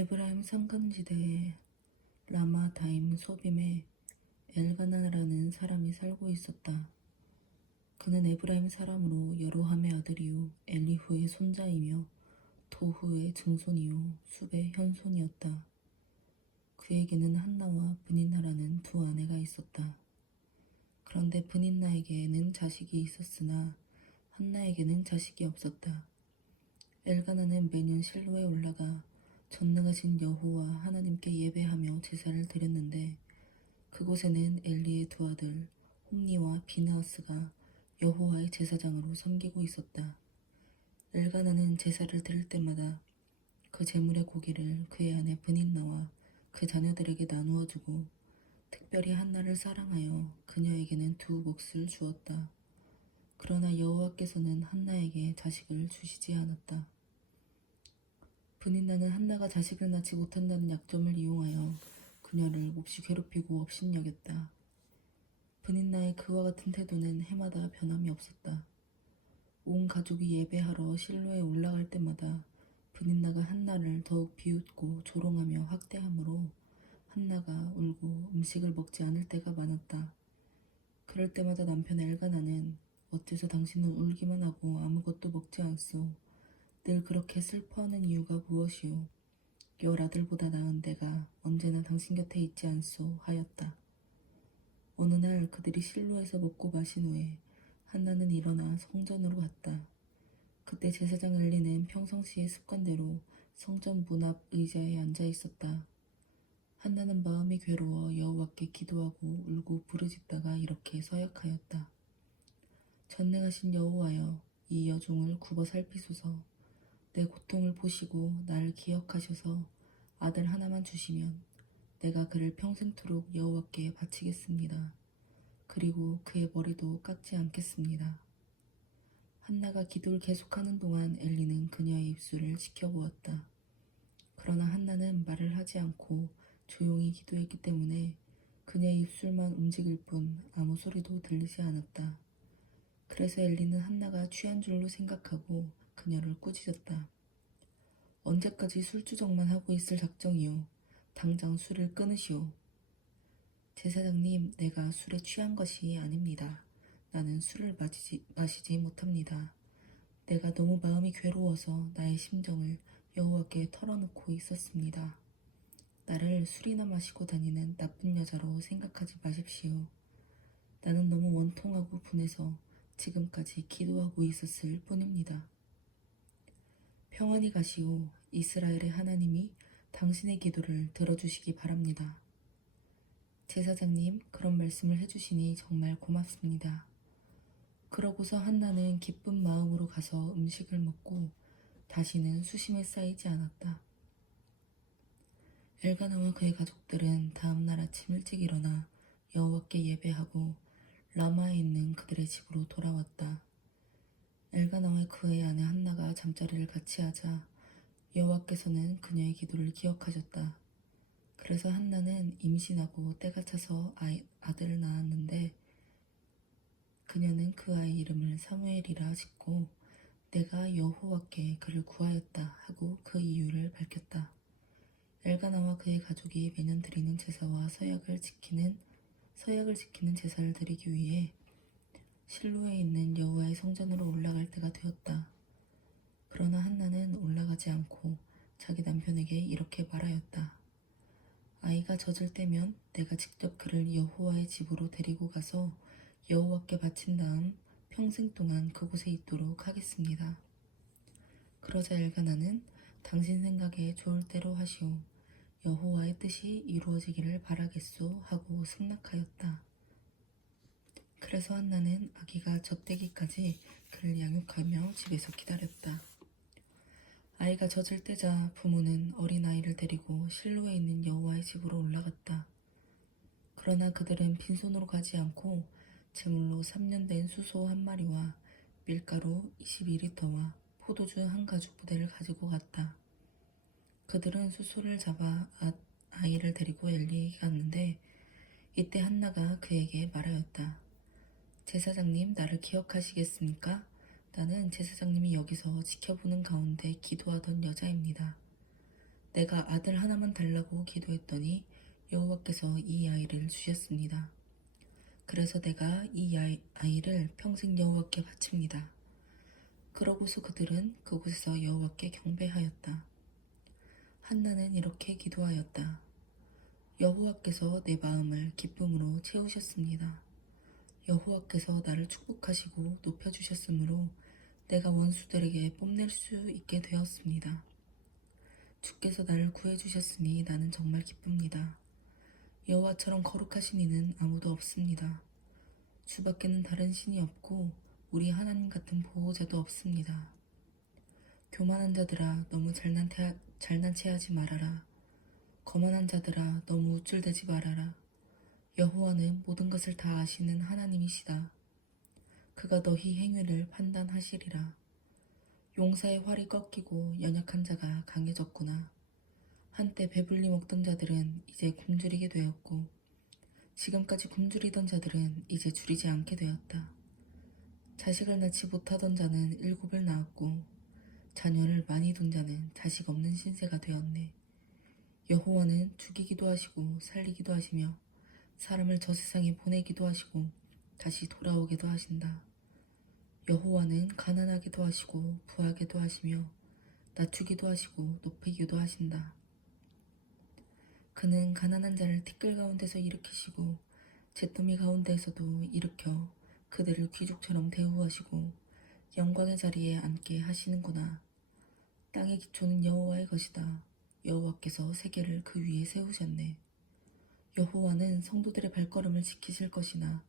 에브라임 산간지대의 라마다임 소빔에 엘가나라는 사람이 살고 있었다. 그는 에브라임 사람으로 여로함의 아들이요 엘리후의 손자이며 도후의 증손이요 숲의 현손이었다. 그에게는 한나와 브닌나라는 두 아내가 있었다. 그런데 브닌나에게는 자식이 있었으나 한나에게는 자식이 없었다. 엘가나는 매년 실로에 올라가 전능하신 여호와 하나님께 예배하며 제사를 드렸는데 그곳에는 엘리의 두 아들 홈니와 비느하스가 여호와의 제사장으로 섬기고 있었다. 엘가나는 제사를 드릴 때마다 그 제물의 고기를 그의 아내 브닌나와 그 자녀들에게 나누어 주고 특별히 한나를 사랑하여 그녀에게는 두 몫을 주었다. 그러나 여호와께서는 한나에게 자식을 주시지 않았다. 브닌나는 한나가 자식을 낳지 못한다는 약점을 이용하여 그녀를 몹시 괴롭히고 업신여겼다. 브닌나의 그와 같은 태도는 해마다 변함이 없었다. 온 가족이 예배하러 실로에 올라갈 때마다 브닌나가 한나를 더욱 비웃고 조롱하며 학대하므로 한나가 울고 음식을 먹지 않을 때가 많았다. 그럴 때마다 남편 엘가나는 어째서 당신은 울기만 하고 아무것도 먹지 않소? 늘 그렇게 슬퍼하는 이유가 무엇이오? 열 아들보다 나은 내가 언제나 당신 곁에 있지 않소? 하였다. 어느 날 그들이 실로에서 먹고 마신 후에 한나는 일어나 성전으로 갔다. 그때 제사장 엘리는 평상시의 습관대로 성전 문 앞 의자에 앉아 있었다. 한나는 마음이 괴로워 여호와께 기도하고 울고 부르짖다가 이렇게 서약하였다. 전능하신 여호와여, 이 여종을 굽어 살피소서. 내 고통을 보시고 나를 기억하셔서 아들 하나만 주시면 내가 그를 평생토록 여호와께 바치겠습니다. 그리고 그의 머리도 깎지 않겠습니다. 한나가 기도를 계속하는 동안 엘리는 그녀의 입술을 지켜보았다. 그러나 한나는 말을 하지 않고 조용히 기도했기 때문에 그녀의 입술만 움직일 뿐 아무 소리도 들리지 않았다. 그래서 엘리는 한나가 취한 줄로 생각하고 그녀를 꾸짖었다. 언제까지 술주정만 하고 있을 작정이오? 당장 술을 끊으시오. 제사장님, 내가 술에 취한 것이 아닙니다. 나는 술을 마시지 못합니다. 내가 너무 마음이 괴로워서 나의 심정을 여호와께 털어놓고 있었습니다. 나를 술이나 마시고 다니는 나쁜 여자로 생각하지 마십시오. 나는 너무 원통하고 분해서 지금까지 기도하고 있었을 뿐입니다. 평안히 가시오. 이스라엘의 하나님이 당신의 기도를 들어주시기 바랍니다. 제사장님, 그런 말씀을 해주시니 정말 고맙습니다. 그러고서 한나는 기쁜 마음으로 가서 음식을 먹고 다시는 수심에 쌓이지 않았다. 엘가나와 그의 가족들은 다음 날 아침 일찍 일어나 여호와께 예배하고 라마에 있는 그들의 집으로 돌아왔다. 엘가나와 그의 아내 한나가 잠자리를 같이 하자 여호와께서는 그녀의 기도를 기억하셨다. 그래서 한나는 임신하고 때가 차서 아들을 낳았는데 그녀는 그 아이 이름을 사무엘이라 짓고 내가 여호와께 그를 구하였다 하고 그 이유를 밝혔다. 엘가나와 그의 가족이 매년 드리는 제사와 서약을 지키는 제사를 드리기 위해 실로에 있는 여호와의 성전으로 올라갈 때가 되었다. 그러나 한나는 올라가지 않고 자기 남편에게 이렇게 말하였다. 아이가 젖을 때면 내가 직접 그를 여호와의 집으로 데리고 가서 여호와께 바친 다음 평생 동안 그곳에 있도록 하겠습니다. 그러자 엘가나는 당신 생각에 좋을 대로 하시오. 여호와의 뜻이 이루어지기를 바라겠소 하고 승낙하였다. 그래서 한나는 아기가 젖되기까지 그를 양육하며 집에서 기다렸다. 아이가 젖을 떼자 부모는 어린아이를 데리고 실로에 있는 여호와의 집으로 올라갔다. 그러나 그들은 빈손으로 가지 않고 제물로 3년 된 수소 한 마리와 밀가루 22리터와 포도주 한 가죽 부대를 가지고 갔다. 그들은 수소를 잡아 아이를 데리고 엘리에게 갔는데 이때 한나가 그에게 말하였다. 제사장님, 나를 기억하시겠습니까? 나는 제사장님이 여기서 지켜보는 가운데 기도하던 여자입니다. 내가 아들 하나만 달라고 기도했더니 여호와께서 이 아이를 주셨습니다. 그래서 내가 이 아이를 평생 여호와께 바칩니다. 그러고서 그들은 그곳에서 여호와께 경배하였다. 한나는 이렇게 기도하였다. 여호와께서 내 마음을 기쁨으로 채우셨습니다. 여호와께서 나를 축복하시고 높여주셨으므로 내가 원수들에게 뽐낼 수 있게 되었습니다. 주께서 나를 구해주셨으니 나는 정말 기쁩니다. 여호와처럼 거룩하신 이는 아무도 없습니다. 주밖에는 다른 신이 없고 우리 하나님 같은 보호자도 없습니다. 교만한 자들아 너무 잘난 체하지 말아라. 거만한 자들아 너무 우쭐대지 말아라. 여호와는 모든 것을 다 아시는 하나님이시다. 그가 너희 행위를 판단하시리라. 용사의 활이 꺾이고 연약한 자가 강해졌구나. 한때 배불리 먹던 자들은 이제 굶주리게 되었고 지금까지 굶주리던 자들은 이제 줄이지 않게 되었다. 자식을 낳지 못하던 자는 7을 낳았고 자녀를 많이 둔 자는 자식 없는 신세가 되었네. 여호와는 죽이기도 하시고 살리기도 하시며 사람을 저 세상에 보내기도 하시고 다시 돌아오게도 하신다. 여호와는 가난하게도 하시고 부하게도 하시며 낮추기도 하시고 높이기도 하신다. 그는 가난한 자를 티끌 가운데서 일으키시고 잿더미 가운데에서도 일으켜 그들을 귀족처럼 대우하시고 영광의 자리에 앉게 하시는구나. 땅의 기초는 여호와의 것이다. 여호와께서 세계를 그 위에 세우셨네. 여호와는 성도들의 발걸음을 지키실 것이나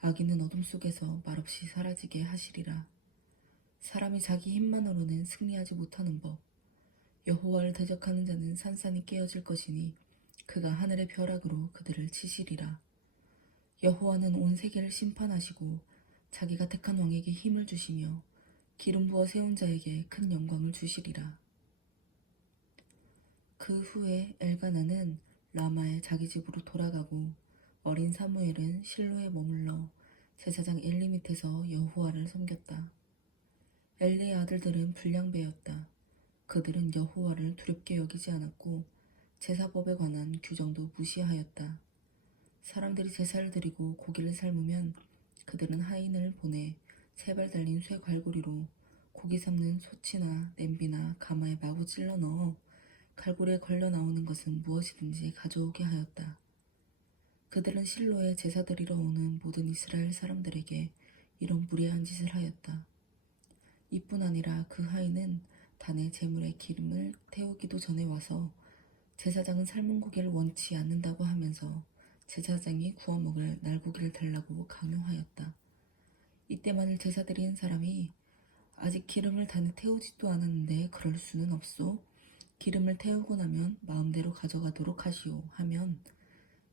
악인은 어둠 속에서 말없이 사라지게 하시리라. 사람이 자기 힘만으로는 승리하지 못하는 법. 여호와를 대적하는 자는 산산이 깨어질 것이니 그가 하늘의 벼락으로 그들을 치시리라. 여호와는 온 세계를 심판하시고 자기가 택한 왕에게 힘을 주시며 기름 부어 세운 자에게 큰 영광을 주시리라. 그 후에 엘가나는 라마의 자기 집으로 돌아가고 어린 사무엘은 실로에 머물러 제사장 엘리 밑에서 여호와를 섬겼다. 엘리의 아들들은 불량배였다. 그들은 여호와를 두렵게 여기지 않았고 제사법에 관한 규정도 무시하였다. 사람들이 제사를 드리고 고기를 삶으면 그들은 하인을 보내 3발 달린 쇠 갈고리로 고기 삶는 소치나 냄비나 가마에 마구 찔러 넣어 갈고리에 걸려 나오는 것은 무엇이든지 가져오게 하였다. 그들은 실로에 제사 드리러 오는 모든 이스라엘 사람들에게 이런 무례한 짓을 하였다. 이뿐 아니라 그 하인은 단에 제물에 기름을 태우기도 전에 와서 제사장은 삶은 고기를 원치 않는다고 하면서 제사장이 구워 먹을 날고기를 달라고 강요하였다. 이때 만일 제사 드린 사람이 아직 기름을 단에 태우지도 않았는데 그럴 수는 없소. 기름을 태우고 나면 마음대로 가져가도록 하시오 하면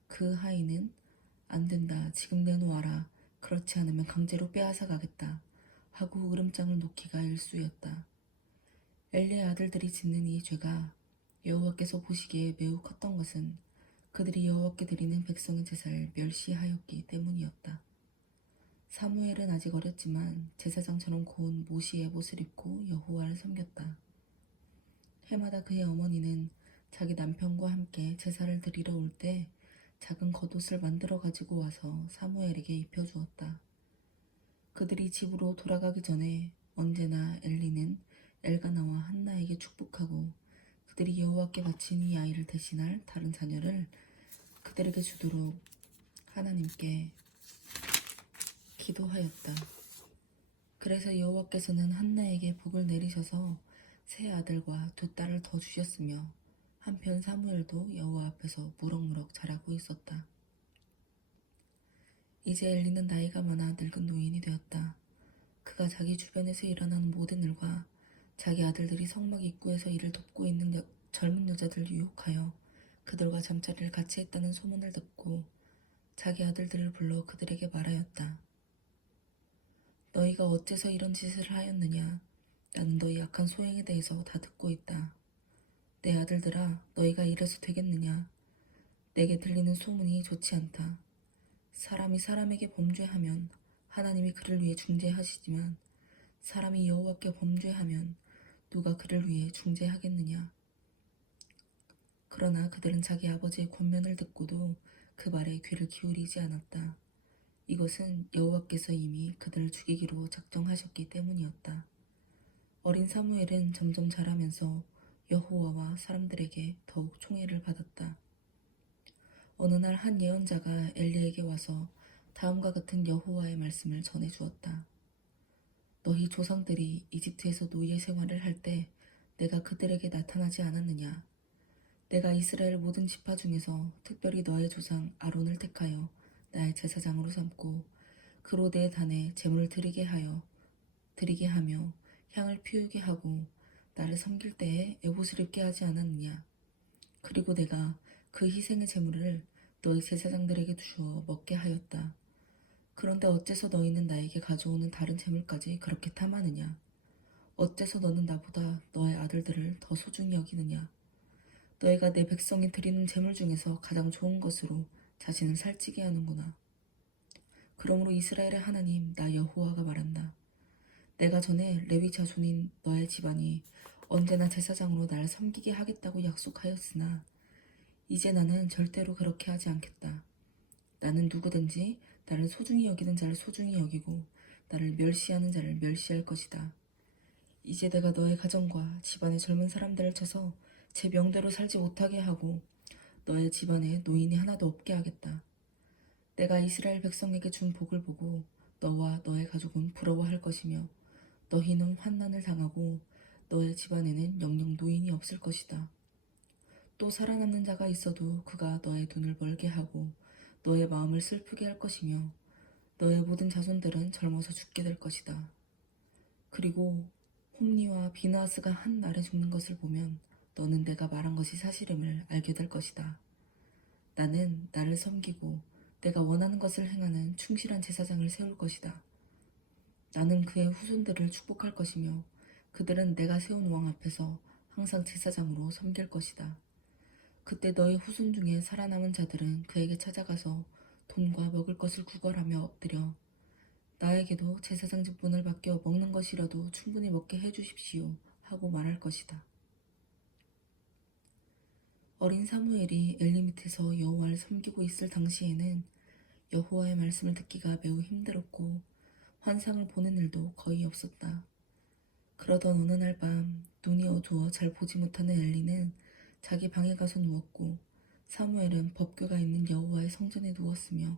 그 하인은 안 된다. 지금 내놓아라. 그렇지 않으면 강제로 빼앗아 가겠다. 하고 으름장을 놓기가 일쑤였다. 엘리의 아들들이 짓는 이 죄가 여호와께서 보시기에 매우 컸던 것은 그들이 여호와께 드리는 백성의 제사를 멸시하였기 때문이었다. 사무엘은 아직 어렸지만 제사장처럼 고운 모시의 옷을 입고 여호와를 섬겼다. 해마다 그의 어머니는 자기 남편과 함께 제사를 드리러 올 때 작은 겉옷을 만들어 가지고 와서 사무엘에게 입혀주었다. 그들이 집으로 돌아가기 전에 언제나 엘리는 엘가나와 한나에게 축복하고 그들이 여호와께 바친 이 아이를 대신할 다른 자녀를 그들에게 주도록 하나님께 기도하였다. 그래서 여호와께서는 한나에게 복을 내리셔서 3 아들과 2 딸을 더 주셨으며 한편 사무엘도 여호와 앞에서 무럭무럭 자라고 있었다. 이제 엘리는 나이가 많아 늙은 노인이 되었다. 그가 자기 주변에서 일어나는 모든 일과 자기 아들들이 성막 입구에서 이를 돕고 있는 젊은 여자들을 유혹하여 그들과 잠자리를 같이 했다는 소문을 듣고 자기 아들들을 불러 그들에게 말하였다. 너희가 어째서 이런 짓을 하였느냐? 나는 너희 악한 소행에 대해서 다 듣고 있다. 내 아들들아, 너희가 이래서 되겠느냐? 내게 들리는 소문이 좋지 않다. 사람이 사람에게 범죄하면 하나님이 그를 위해 중재하시지만 사람이 여호와께 범죄하면 누가 그를 위해 중재하겠느냐? 그러나 그들은 자기 아버지의 권면을 듣고도 그 말에 귀를 기울이지 않았다. 이것은 여호와께서 이미 그들을 죽이기로 작정하셨기 때문이었다. 어린 사무엘은 점점 자라면서 여호와와 사람들에게 더욱 총애를 받았다. 어느 날 한 예언자가 엘리에게 와서 다음과 같은 여호와의 말씀을 전해주었다. 너희 조상들이 이집트에서 노예 생활을 할 때 내가 그들에게 나타나지 않았느냐? 내가 이스라엘 모든 지파 중에서 특별히 너의 조상 아론을 택하여 나의 제사장으로 삼고 그로 내 단에 제물을 드리게 하며 향을 피우게 하고 나를 섬길 때에 에봇을 입게 하지 않았느냐? 그리고 내가 그 희생의 제물을 너희 제사장들에게 주어 먹게 하였다. 그런데 어째서 너희는 나에게 가져오는 다른 제물까지 그렇게 탐하느냐? 어째서 너는 나보다 너의 아들들을 더 소중히 여기느냐? 너희가 내 백성이 드리는 제물 중에서 가장 좋은 것으로 자신을 살찌게 하는구나. 그러므로 이스라엘의 하나님 나 여호와가 말한다. 내가 전에 레위 자손인 너의 집안이 언제나 제사장으로 날 섬기게 하겠다고 약속하였으나 이제 나는 절대로 그렇게 하지 않겠다. 나는 누구든지 나를 소중히 여기는 자를 소중히 여기고 나를 멸시하는 자를 멸시할 것이다. 이제 내가 너의 가정과 집안의 젊은 사람들을 쳐서 제 명대로 살지 못하게 하고 너의 집안에 노인이 하나도 없게 하겠다. 내가 이스라엘 백성에게 준 복을 보고 너와 너의 가족은 부러워할 것이며 너희는 환난을 당하고 너의 집안에는 영영 노인이 없을 것이다. 또 살아남는 자가 있어도 그가 너의 눈을 멀게 하고 너의 마음을 슬프게 할 것이며 너의 모든 자손들은 젊어서 죽게 될 것이다. 그리고 홈니와 비나하스가 한 날에 죽는 것을 보면 너는 내가 말한 것이 사실임을 알게 될 것이다. 나는 나를 섬기고 내가 원하는 것을 행하는 충실한 제사장을 세울 것이다. 나는 그의 후손들을 축복할 것이며 그들은 내가 세운 왕 앞에서 항상 제사장으로 섬길 것이다. 그때 너의 후손 중에 살아남은 자들은 그에게 찾아가서 돈과 먹을 것을 구걸하며 엎드려 나에게도 제사장 직분을 맡겨 먹는 것이라도 충분히 먹게 해주십시오 하고 말할 것이다. 어린 사무엘이 엘리 밑에서 여호와를 섬기고 있을 당시에는 여호와의 말씀을 듣기가 매우 힘들었고 환상을 보는 일도 거의 없었다. 그러던 어느 날 밤 눈이 어두워 잘 보지 못하는 엘리는 자기 방에 가서 누웠고 사무엘은 법궤가 있는 여호와의 성전에 누웠으며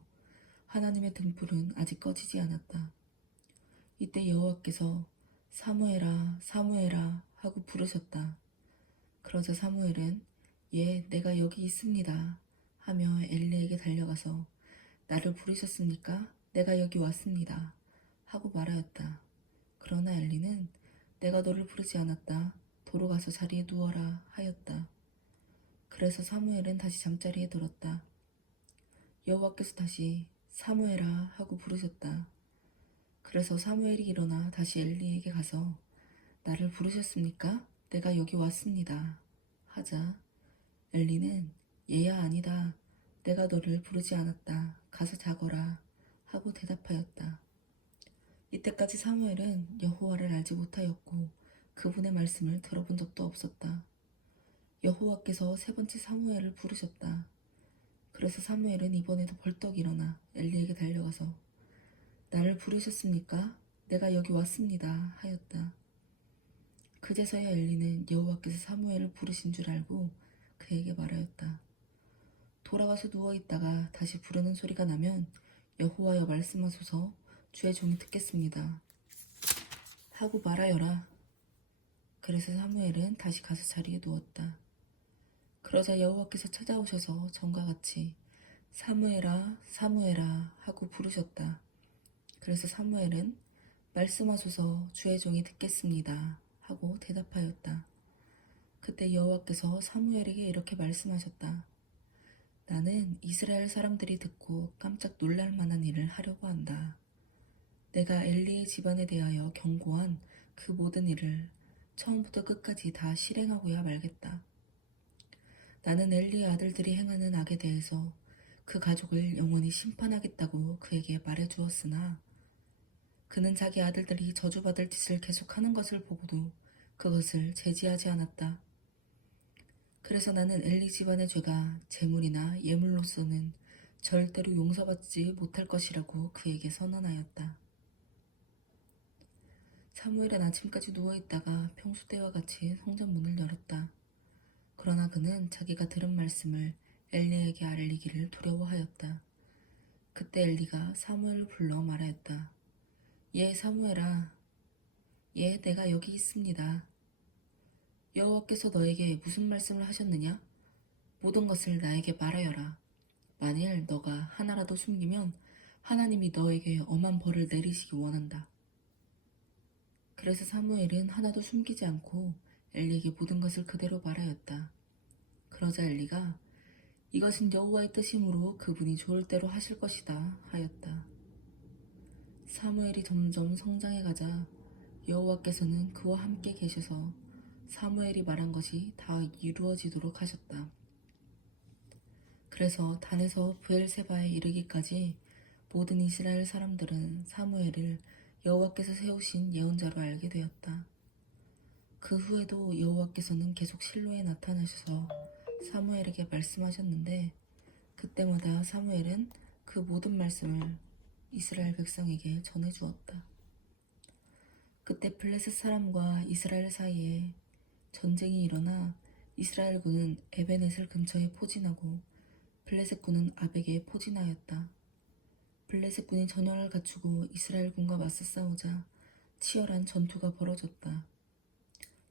하나님의 등불은 아직 꺼지지 않았다. 이때 여호와께서 사무엘아 사무엘아 하고 부르셨다. 그러자 사무엘은 예 내가 여기 있습니다 하며 엘리에게 달려가서 나를 부르셨습니까? 내가 여기 왔습니다 하고 말하였다. 그러나 엘리는 내가 너를 부르지 않았다. 도로 가서 자리에 누워라 하였다. 그래서 사무엘은 다시 잠자리에 들었다. 여호와께서 다시 사무엘아 하고 부르셨다. 그래서 사무엘이 일어나 다시 엘리에게 가서 나를 부르셨습니까? 내가 여기 왔습니다 하자 엘리는 얘야 아니다. 내가 너를 부르지 않았다. 가서 자거라 하고 대답하였다. 이때까지 사무엘은 여호와를 알지 못하였고 그분의 말씀을 들어본 적도 없었다. 여호와께서 세 번째 사무엘을 부르셨다. 그래서 사무엘은 이번에도 벌떡 일어나 엘리에게 달려가서 나를 부르셨습니까? 내가 여기 왔습니다 하였다. 그제서야 엘리는 여호와께서 사무엘을 부르신 줄 알고 그에게 말하였다. 돌아가서 누워있다가 다시 부르는 소리가 나면 여호와여 말씀하소서 주의 종이 듣겠습니다 하고 말하여라. 그래서 사무엘은 다시 가서 자리에 누웠다. 그러자 여호와께서 찾아오셔서 전과 같이 사무엘아 사무엘아 하고 부르셨다. 그래서 사무엘은 말씀하소서 주의 종이 듣겠습니다 하고 대답하였다. 그때 여호와께서 사무엘에게 이렇게 말씀하셨다. 나는 이스라엘 사람들이 듣고 깜짝 놀랄 만한 일을 하려고 한다. 내가 엘리의 집안에 대하여 경고한 그 모든 일을 처음부터 끝까지 다 실행하고야 말겠다. 나는 엘리의 아들들이 행하는 악에 대해서 그 가족을 영원히 심판하겠다고 그에게 말해주었으나 그는 자기 아들들이 저주받을 짓을 계속하는 것을 보고도 그것을 제지하지 않았다. 그래서 나는 엘리 집안의 죄가 재물이나 예물로서는 절대로 용서받지 못할 것이라고 그에게 선언하였다. 사무엘은 아침까지 누워있다가 평소 때와 같이 성전 문을 열었다. 그러나 그는 자기가 들은 말씀을 엘리에게 알리기를 두려워하였다. 그때 엘리가 사무엘을 불러 말하였다. 예, 사무엘아. 예, 내가 여기 있습니다. 여호와께서 너에게 무슨 말씀을 하셨느냐? 모든 것을 나에게 말하여라. 만일 너가 하나라도 숨기면 하나님이 너에게 엄한 벌을 내리시기 원한다. 그래서 사무엘은 하나도 숨기지 않고 엘리에게 모든 것을 그대로 말하였다. 그러자 엘리가 이것은 여호와의 뜻이므로 그분이 좋을 대로 하실 것이다 하였다. 사무엘이 점점 성장해가자 여호와께서는 그와 함께 계셔서 사무엘이 말한 것이 다 이루어지도록 하셨다. 그래서 단에서 브엘세바에 이르기까지 모든 이스라엘 사람들은 사무엘을 여호와께서 세우신 예언자로 알게 되었다. 그 후에도 여호와께서는 계속 실로에 나타나셔서 사무엘에게 말씀하셨는데 그때마다 사무엘은 그 모든 말씀을 이스라엘 백성에게 전해주었다. 그때 블레셋 사람과 이스라엘 사이에 전쟁이 일어나 이스라엘군은 에베넷을 근처에 포진하고 블레셋군은 아벡에 포진하였다. 블레셋군이 전열을 갖추고 이스라엘군과 맞서 싸우자 치열한 전투가 벌어졌다.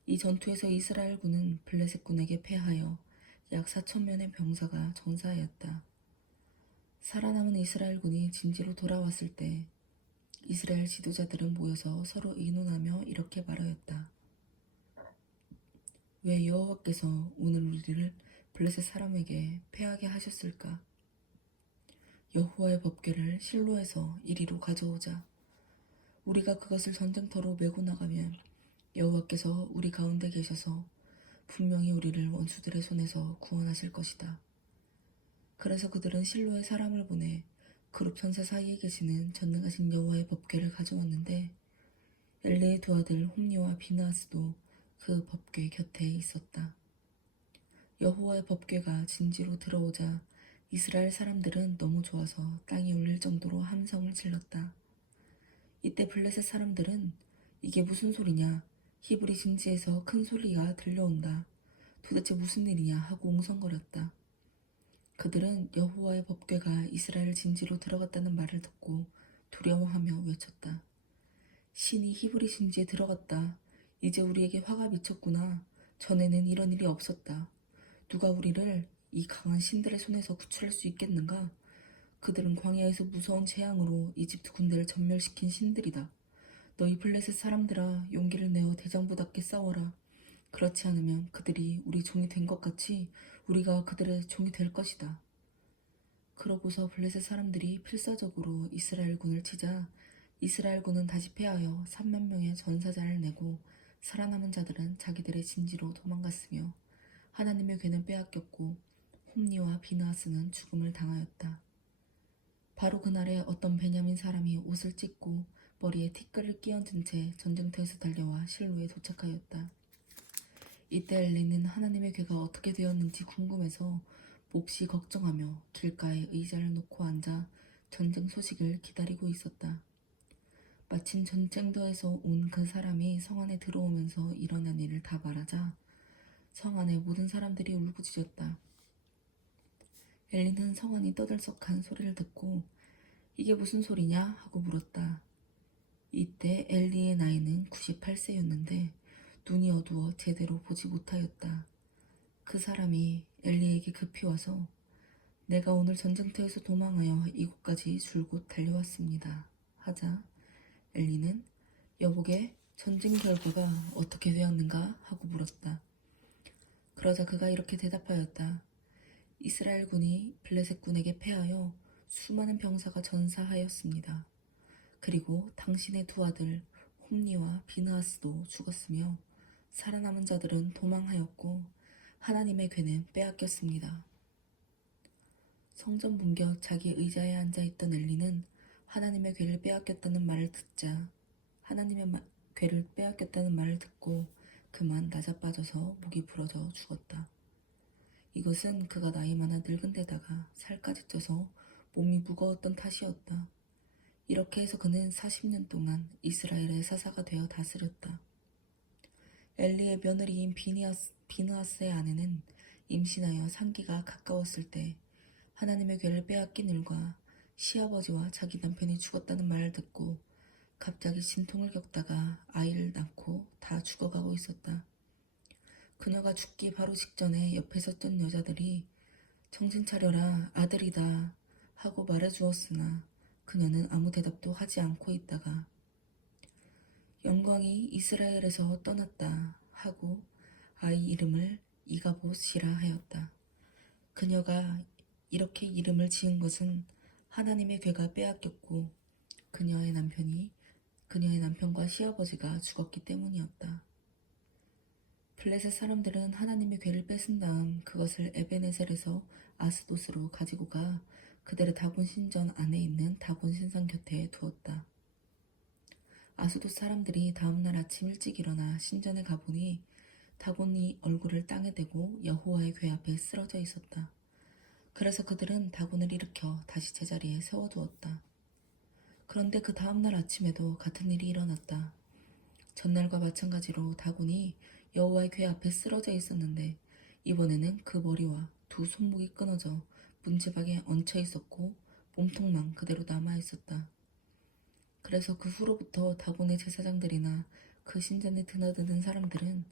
이 전투에서 이스라엘군은 블레셋군에게 패하여 약 4,000명의 병사가 전사하였다. 살아남은 이스라엘군이 진지로 돌아왔을 때 이스라엘 지도자들은 모여서 서로 의논하며 이렇게 말하였다. 왜 여호와께서 오늘 우리를 블레셋 사람에게 패하게 하셨을까? 여호와의 법궤를 실로에서 이리로 가져오자. 우리가 그것을 전쟁터로 메고 나가면 여호와께서 우리 가운데 계셔서 분명히 우리를 원수들의 손에서 구원하실 것이다. 그래서 그들은 실로에 사람을 보내 그룹 천사 사이에 계시는 전능하신 여호와의 법궤를 가져왔는데 엘리의 두 아들 홈니와 비나스도 그 법궤 곁에 있었다. 여호와의 법궤가 진지로 들어오자 이스라엘 사람들은 너무 좋아서 땅이 울릴 정도로 함성을 질렀다. 이때 블레셋 사람들은 이게 무슨 소리냐? 히브리 진지에서 큰 소리가 들려온다. 도대체 무슨 일이냐 하고 웅성거렸다. 그들은 여호와의 법궤가 이스라엘 진지로 들어갔다는 말을 듣고 두려워하며 외쳤다. 신이 히브리 진지에 들어갔다. 이제 우리에게 화가 미쳤구나. 전에는 이런 일이 없었다. 누가 우리를 이 강한 신들의 손에서 구출할 수 있겠는가? 그들은 광야에서 무서운 재앙으로 이집트 군대를 전멸시킨 신들이다. 너희 블레셋 사람들아, 용기를 내어 대장부답게 싸워라. 그렇지 않으면 그들이 우리 종이 된 것 같이 우리가 그들의 종이 될 것이다. 그러고서 블레셋 사람들이 필사적으로 이스라엘군을 치자 이스라엘군은 다시 패하여 3만 명의 전사자를 내고 살아남은 자들은 자기들의 진지로 도망갔으며 하나님의 괴는 빼앗겼고 홈니와 비나스는 죽음을 당하였다. 바로 그날에 어떤 베냐민 사람이 옷을 찢고 머리에 티끌을 끼얹은 채 전쟁터에서 달려와 실로에 도착하였다. 이때 엘리는 하나님의 괴가 어떻게 되었는지 궁금해서 몹시 걱정하며 길가에 의자를 놓고 앉아 전쟁 소식을 기다리고 있었다. 마침 전쟁터에서 온 그 사람이 성 안에 들어오면서 일어난 일을 다 말하자 성 안의 모든 사람들이 울부짖었다. 엘리는 성 안이 떠들썩한 소리를 듣고 이게 무슨 소리냐 하고 물었다. 이때 엘리의 나이는 98세였는데 눈이 어두워 제대로 보지 못하였다. 그 사람이 엘리에게 급히 와서 내가 오늘 전쟁터에서 도망하여 이곳까지 줄곧 달려왔습니다. 하자 엘리는 여보게 전쟁 결과가 어떻게 되었는가 하고 물었다. 그러자 그가 이렇게 대답하였다. 이스라엘군이 블레셋군에게 패하여 수많은 병사가 전사하였습니다. 그리고 당신의 두 아들 홈니와 비느하스도 죽었으며 살아남은 자들은 도망하였고 하나님의 괴는 빼앗겼습니다. 성전 문 곁 자기 의자에 앉아있던 엘리는 하나님의 괴를 빼앗겼다는 말을 듣자 하나님의 괴를 빼앗겼다는 말을 듣고 그만 낮아빠져서 목이 부러져 죽었다. 이것은 그가 나이 많아 늙은 데다가 살까지 쪄서 몸이 무거웠던 탓이었다. 이렇게 해서 그는 40년 동안 이스라엘의 사사가 되어 다스렸다. 엘리의 며느리인 비느하스의 아내는 임신하여 상기가 가까웠을 때 하나님의 괴를 빼앗긴 일과 시아버지와 자기 남편이 죽었다는 말을 듣고 갑자기 진통을 겪다가 아이를 낳고 다 죽어가고 있었다. 그녀가 죽기 바로 직전에 옆에 섰던 여자들이 정신 차려라 아들이다 하고 말해주었으나 그녀는 아무 대답도 하지 않고 있다가 영광이 이스라엘에서 떠났다 하고 아이 이름을 이가봇이라 하였다. 그녀가 이렇게 이름을 지은 것은 하나님의 괴가 빼앗겼고 그녀의 남편과 시아버지가 죽었기 때문이었다. 블레셋 사람들은 하나님의 괴를 뺏은 다음 그것을 에베네셀에서 아스돗으로 가지고 가 그들의 다곤 신전 안에 있는 다곤 신상 곁에 두었다. 아스돗 사람들이 다음날 아침 일찍 일어나 신전에 가보니 다곤이 얼굴을 땅에 대고 여호와의 궤 앞에 쓰러져 있었다. 그래서 그들은 다곤을 일으켜 다시 제자리에 세워두었다. 그런데 그 다음날 아침에도 같은 일이 일어났다. 전날과 마찬가지로 다곤이 여호와의 궤 앞에 쓰러져 있었는데 이번에는 그 머리와 두 손목이 끊어져 문지박에 얹혀 있었고 몸통만 그대로 남아 있었다. 그래서 그 후로부터 다곤의 제사장들이나 그 신전에 드나드는 사람들은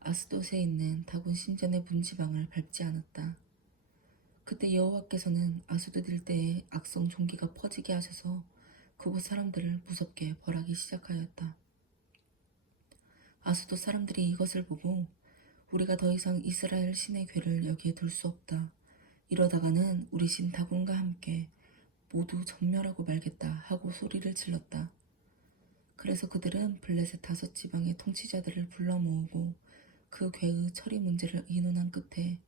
아스돗에 있는 다곤 신전의 문지방을 밟지 않았다. 그때 여호와께서는 아스돗 일대에 악성 종기가 퍼지게 하셔서 그곳 사람들을 무섭게 벌하기 시작하였다. 아스돗 사람들이 이것을 보고 우리가 더 이상 이스라엘 신의 궤를 여기에 둘 수 없다. 이러다가는 우리 신 다곤과 함께 모두 전멸하고 말겠다 하고 소리를 질렀다. 그래서 그들은 블레셋 5지방의 통치자들을 불러 모으고 그 궤의 처리 문제를 의논한 끝에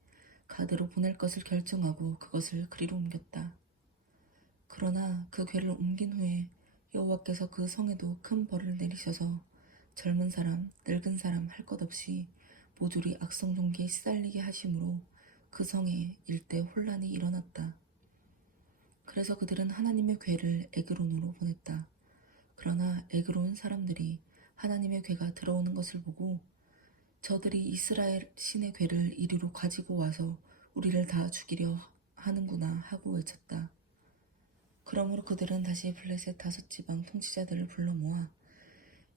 가드로 보낼 것을 결정하고 그것을 그리로 옮겼다. 그러나 그 궤를 옮긴 후에 여호와께서 그 성에도 큰 벌을 내리셔서 젊은 사람, 늙은 사람 할 것 없이 모조리 악성 종기에 시달리게 하심으로 그 성에 일대 혼란이 일어났다. 그래서 그들은 하나님의 궤를 에그론으로 보냈다. 그러나 에그론 사람들이 하나님의 궤가 들어오는 것을 보고 저들이 이스라엘 신의 궤를 이리로 가지고 와서 우리를 다 죽이려 하는구나 하고 외쳤다. 그러므로 그들은 다시 블레셋 5지방 통치자들을 불러 모아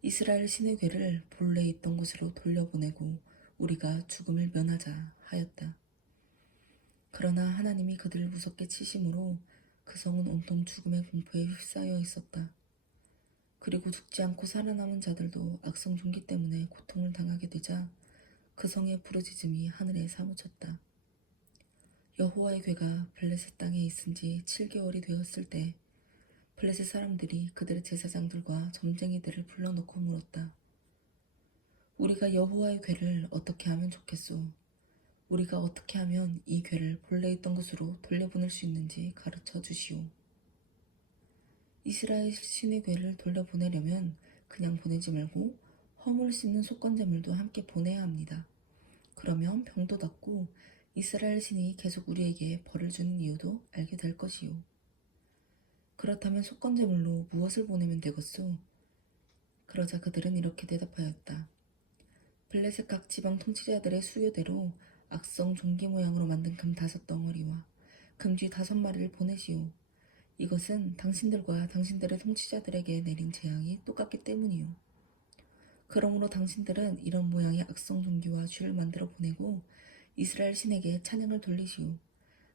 이스라엘 신의 궤를 본래 있던 곳으로 돌려보내고 우리가 죽음을 면하자 하였다. 그러나 하나님이 그들을 무섭게 치심으로 그 성은 온통 죽음의 공포에 휩싸여 있었다. 그리고 죽지 않고 살아남은 자들도 악성 종기 때문에 고통을 당하게 되자 그 성의 부르짖음이 하늘에 사무쳤다. 여호와의 궤가 블레셋 땅에 있은 지 7개월이 되었을 때 블레셋 사람들이 그들의 제사장들과 점쟁이들을 불러놓고 물었다. 우리가 여호와의 궤를 어떻게 하면 좋겠소? 우리가 어떻게 하면 이 궤를 본래 있던 곳으로 돌려보낼 수 있는지 가르쳐 주시오. 이스라엘 신의 궤를 돌려보내려면 그냥 보내지 말고 허물 씻는 속건제물도 함께 보내야 합니다. 그러면 병도 낫고 이스라엘 신이 계속 우리에게 벌을 주는 이유도 알게 될 것이요. 그렇다면 속건제물로 무엇을 보내면 되겠소? 그러자 그들은 이렇게 대답하였다. 블레셋 각 지방 통치자들의 수요대로 악성 종기 모양으로 만든 금 5덩어리와 금쥐 5마리를 보내시오. 이것은 당신들과 당신들의 통치자들에게 내린 재앙이 똑같기 때문이요. 그러므로 당신들은 이런 모양의 악성 종기와 쥐를 만들어 보내고 이스라엘 신에게 찬양을 돌리시오.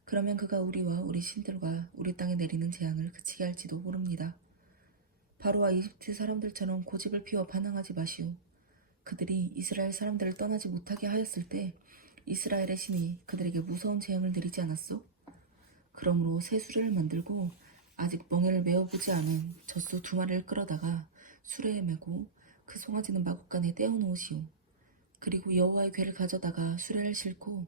그러면 그가 우리와 우리 신들과 우리 땅에 내리는 재앙을 그치게 할지도 모릅니다. 바로와 이집트 사람들처럼 고집을 피워 반항하지 마시오. 그들이 이스라엘 사람들을 떠나지 못하게 하였을 때 이스라엘의 신이 그들에게 무서운 재앙을 내리지 않았소? 그러므로 새 수레를 만들고 아직 멍에를 메어보지 않은 젖소 2마리를 끌어다가 수레에 메고 그 송아지는 마구간에 떼어놓으시오. 그리고 여호와의 궤를 가져다가 수레에 싣고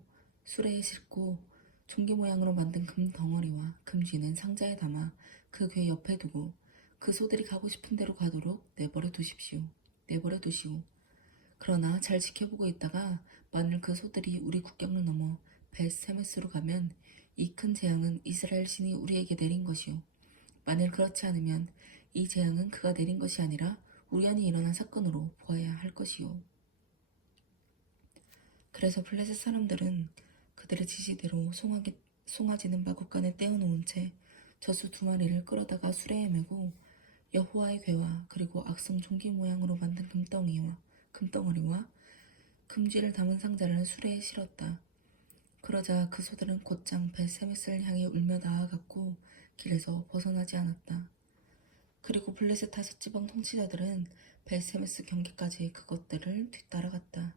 종기 모양으로 만든 금 덩어리와 금쥐는 상자에 담아 그 궤 옆에 두고 그 소들이 가고 싶은 대로 가도록 내버려 두시오. 그러나 잘 지켜보고 있다가 만일 그 소들이 우리 국경을 넘어 벳세메스로 가면 이 큰 재앙은 이스라엘 신이 우리에게 내린 것이요. 만일 그렇지 않으면 이 재앙은 그가 내린 것이 아니라 우리 안에 일어난 사건으로 보아야 할 것이요. 그래서 블레셋 사람들은 그들의 지시대로 송아지는 마구간에 떼어놓은 채 젖소 2마리를 끌어다가 수레에 메고 여호와의 궤와 그리고 악성 종기 모양으로 만든 금덩어리와 금쥐를 담은 상자를 수레에 실었다. 그러자 그 소들은 곧장 벳세메스를 향해 울며 나아갔고 길에서 벗어나지 않았다. 그리고 블레셋 5지방 통치자들은 벳세메스 경계까지 그것들을 뒤따라갔다.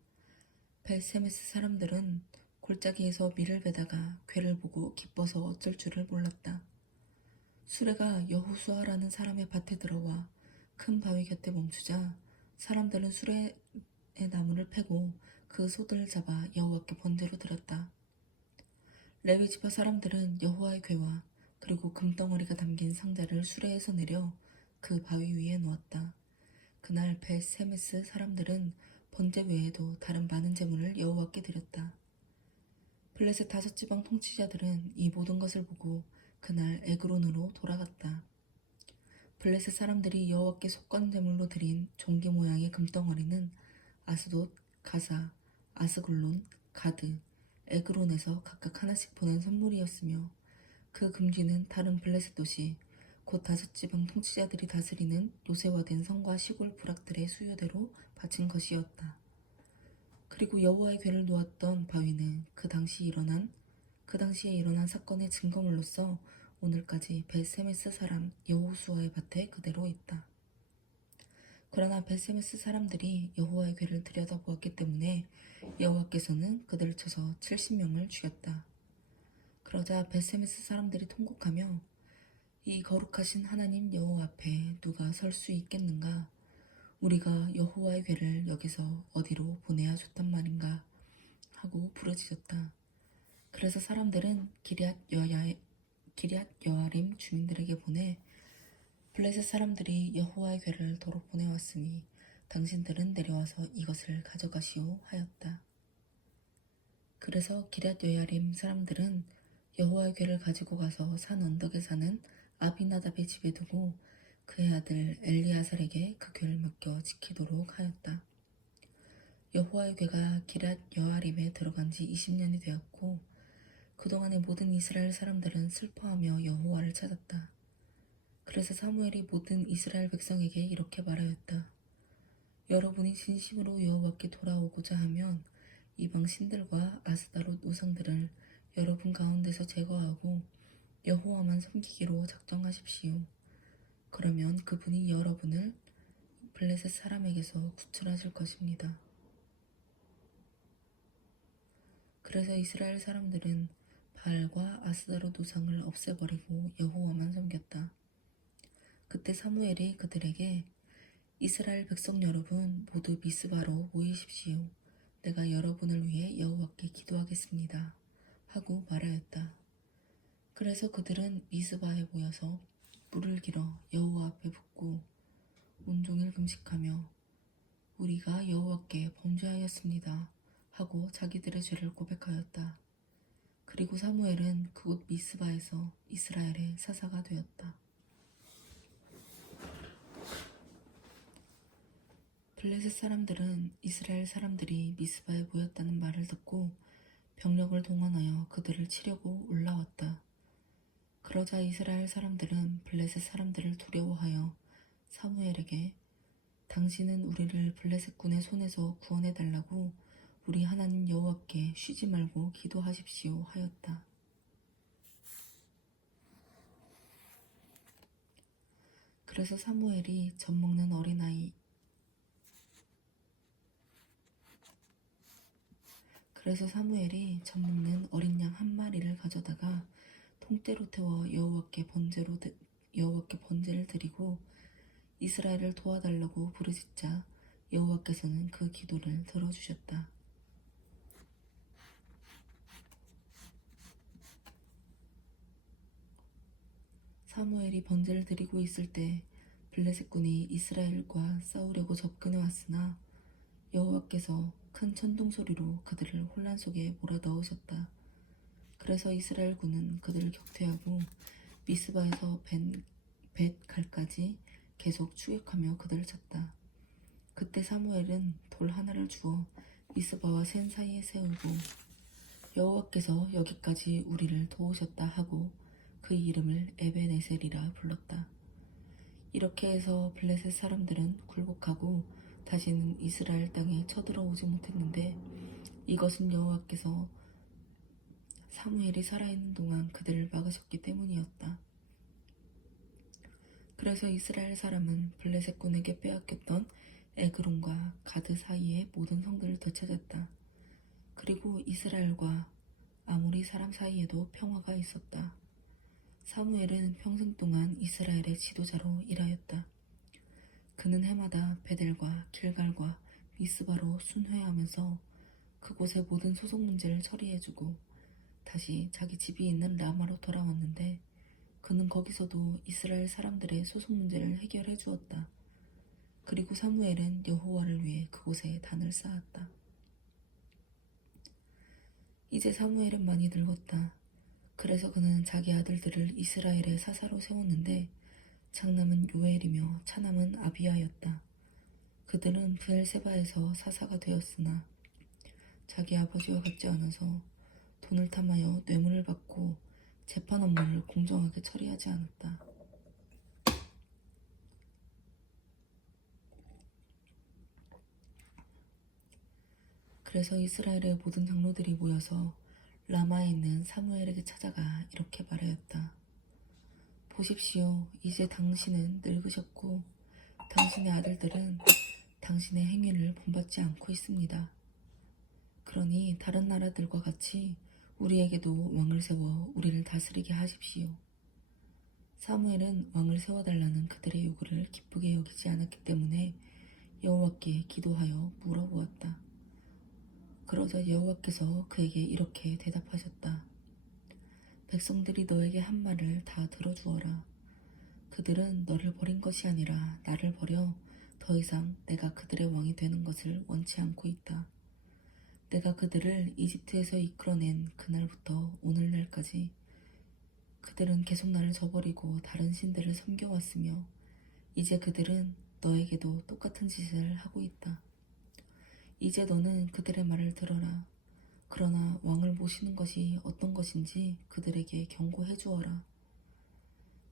벳세메스 사람들은 골짜기에서 밀을 베다가 궤를 보고 기뻐서 어쩔 줄을 몰랐다. 수레가 여호수아라는 사람의 밭에 들어와 큰 바위 곁에 멈추자 사람들은 수레의 나무를 패고 그 소들을 잡아 여호와께 번제로 드렸다. 레위 지파 사람들은 여호와의 궤와 그리고 금덩어리가 담긴 상자를 수레에서 내려 그 바위 위에 놓았다. 그날 벳세메스 사람들은 번제 외에도 다른 많은 제물을 여호와께 드렸다. 블레셋 5지방 통치자들은 이 모든 것을 보고 그날 에그론으로 돌아갔다. 블레셋 사람들이 여호와께 속건 제물로 드린 종기 모양의 금덩어리는 아스돗, 가사, 아스글론, 가드, 에그론에서 각각 하나씩 보낸 선물이었으며 그 금쥐는 다른 블레셋 도시 곧 5지방 통치자들이 다스리는 요새화된 성과 시골 부락들의 수요대로 바친 것이었다. 그리고 여호와의 궤를 놓았던 바위는 그 당시에 일어난 사건의 증거물로서 오늘까지 벳세메스 사람 여호수아의 밭에 그대로 있다. 그러나 벳세메스 사람들이 여호와의 궤를 들여다보았기 때문에 여호와께서는 그들을 쳐서 70명을 죽였다. 그러자 벳세메스 사람들이 통곡하며 이 거룩하신 하나님 여호와 앞에 누가 설 수 있겠는가? 우리가 여호와의 궤를 여기서 어디로 보내야 좋단 말인가? 하고 부르짖었다. 그래서 사람들은 기럇 여아림 주민들에게 보내 블레셋 사람들이 여호와의 궤를 도로 보내왔으니 당신들은 내려와서 이것을 가져가시오 하였다. 그래서 기럇 여아림 사람들은 여호와의 궤를 가지고 가서 산 언덕에 사는 아비나답의 집에 두고 그의 아들 엘리아살에게 그 궤를 맡겨 지키도록 하였다. 여호와의 궤가 기럇 여아림에 들어간 지 20년이 되었고 그동안의 모든 이스라엘 사람들은 슬퍼하며 여호와를 찾았다. 그래서 사무엘이 모든 이스라엘 백성에게 이렇게 말하였다. 여러분이 진심으로 여호와께 돌아오고자 하면 이방 신들과 아스다롯 우상들을 여러분 가운데서 제거하고 여호와만 섬기기로 작정하십시오. 그러면 그분이 여러분을 블레셋 사람에게서 구출하실 것입니다. 그래서 이스라엘 사람들은 바알과 아스다롯 우상을 없애버리고 여호와만 섬겼다. 그때 사무엘이 그들에게 이스라엘 백성 여러분 모두 미스바로 모이십시오. 내가 여러분을 위해 여호와께 기도하겠습니다. 하고 말하였다. 그래서 그들은 미스바에 모여서 물을 길어 여호와 앞에 붓고 온종일 금식하며 우리가 여호와께 범죄하였습니다. 하고 자기들의 죄를 고백하였다. 그리고 사무엘은 그곳 미스바에서 이스라엘의 사사가 되었다. 블레셋 사람들은 이스라엘 사람들이 미스바에 모였다는 말을 듣고 병력을 동원하여 그들을 치려고 올라왔다. 그러자 이스라엘 사람들은 블레셋 사람들을 두려워하여 사무엘에게 당신은 우리를 블레셋 군의 손에서 구원해달라고 우리 하나님 여호와께 쉬지 말고 기도하십시오 하였다. 그래서 사무엘이 젖먹는 어린 양 1마리를 가져다가 통째로 태워 여호와께 번제를 드리고 이스라엘을 도와달라고 부르짖자 여호와께서는 그 기도를 들어주셨다. 사무엘이 번제를 드리고 있을 때 블레셋 군이 이스라엘과 싸우려고 접근해 왔으나 여호와께서 큰 천둥 소리로 그들을 혼란 속에 몰아넣으셨다. 그래서 이스라엘 군은 그들을 격퇴하고 미스바에서 벳갈까지 계속 추격하며 그들을 쳤다. 그때 사무엘은 돌 하나를 주어 미스바와 센 사이에 세우고 여호와께서 여기까지 우리를 도우셨다 하고 그 이름을 에벤에셀이라 불렀다. 이렇게 해서 블레셋 사람들은 굴복하고 다시는 이스라엘 땅에 쳐들어오지 못했는데 이것은 여호와께서 사무엘이 살아있는 동안 그들을 막으셨기 때문이었다. 그래서 이스라엘 사람은 블레셋 군에게 빼앗겼던 에그론과 가드 사이의 모든 성들을 되찾았다. 그리고 이스라엘과 아모리 사람 사이에도 평화가 있었다. 사무엘은 평생 동안 이스라엘의 지도자로 일하였다. 그는 해마다 베델과 길갈과 미스바로 순회하면서 그곳의 모든 소속 문제를 처리해주고 다시 자기 집이 있는 라마로 돌아왔는데 그는 거기서도 이스라엘 사람들의 소속 문제를 해결해 주었다. 그리고 사무엘은 여호와를 위해 그곳에 단을 쌓았다. 이제 사무엘은 많이 늙었다. 그래서 그는 자기 아들들을 이스라엘의 사사로 세웠는데 장남은 요엘이며 차남은 아비야였다. 그들은 브엘세바에서 사사가 되었으나 자기 아버지와 같지 않아서 돈을 탐하여 뇌물을 받고 재판 업무를 공정하게 처리하지 않았다. 그래서 이스라엘의 모든 장로들이 모여서 라마에 있는 사무엘에게 찾아가 이렇게 말하였다. 보십시오. 이제 당신은 늙으셨고 당신의 아들들은 당신의 행위를 본받지 않고 있습니다. 그러니 다른 나라들과 같이 우리에게도 왕을 세워 우리를 다스리게 하십시오. 사무엘은 왕을 세워달라는 그들의 요구를 기쁘게 여기지 않았기 때문에 여호와께 기도하여 물어보았다. 그러자 여호와께서 그에게 이렇게 대답하셨다. 백성들이 너에게 한 말을 다 들어주어라. 그들은 너를 버린 것이 아니라 나를 버려 더 이상 내가 그들의 왕이 되는 것을 원치 않고 있다. 내가 그들을 이집트에서 이끌어낸 그날부터 오늘날까지 그들은 계속 나를 저버리고 다른 신들을 섬겨왔으며 이제 그들은 너에게도 똑같은 짓을 하고 있다. 이제 너는 그들의 말을 들어라. 그러나 왕을 모시는 것이 어떤 것인지 그들에게 경고해 주어라.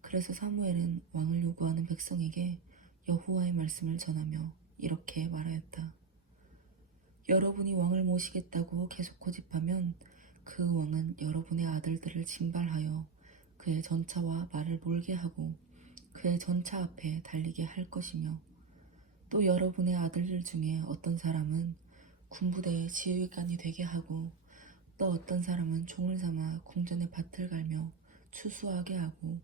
그래서 사무엘은 왕을 요구하는 백성에게 여호와의 말씀을 전하며 이렇게 말하였다. 여러분이 왕을 모시겠다고 계속 고집하면 그 왕은 여러분의 아들들을 징발하여 그의 전차와 말을 몰게 하고 그의 전차 앞에 달리게 할 것이며 또 여러분의 아들들 중에 어떤 사람은 군부대의 지휘관이 되게 하고 또 어떤 사람은 종을 삼아 궁전에 밭을 갈며 추수하게 하고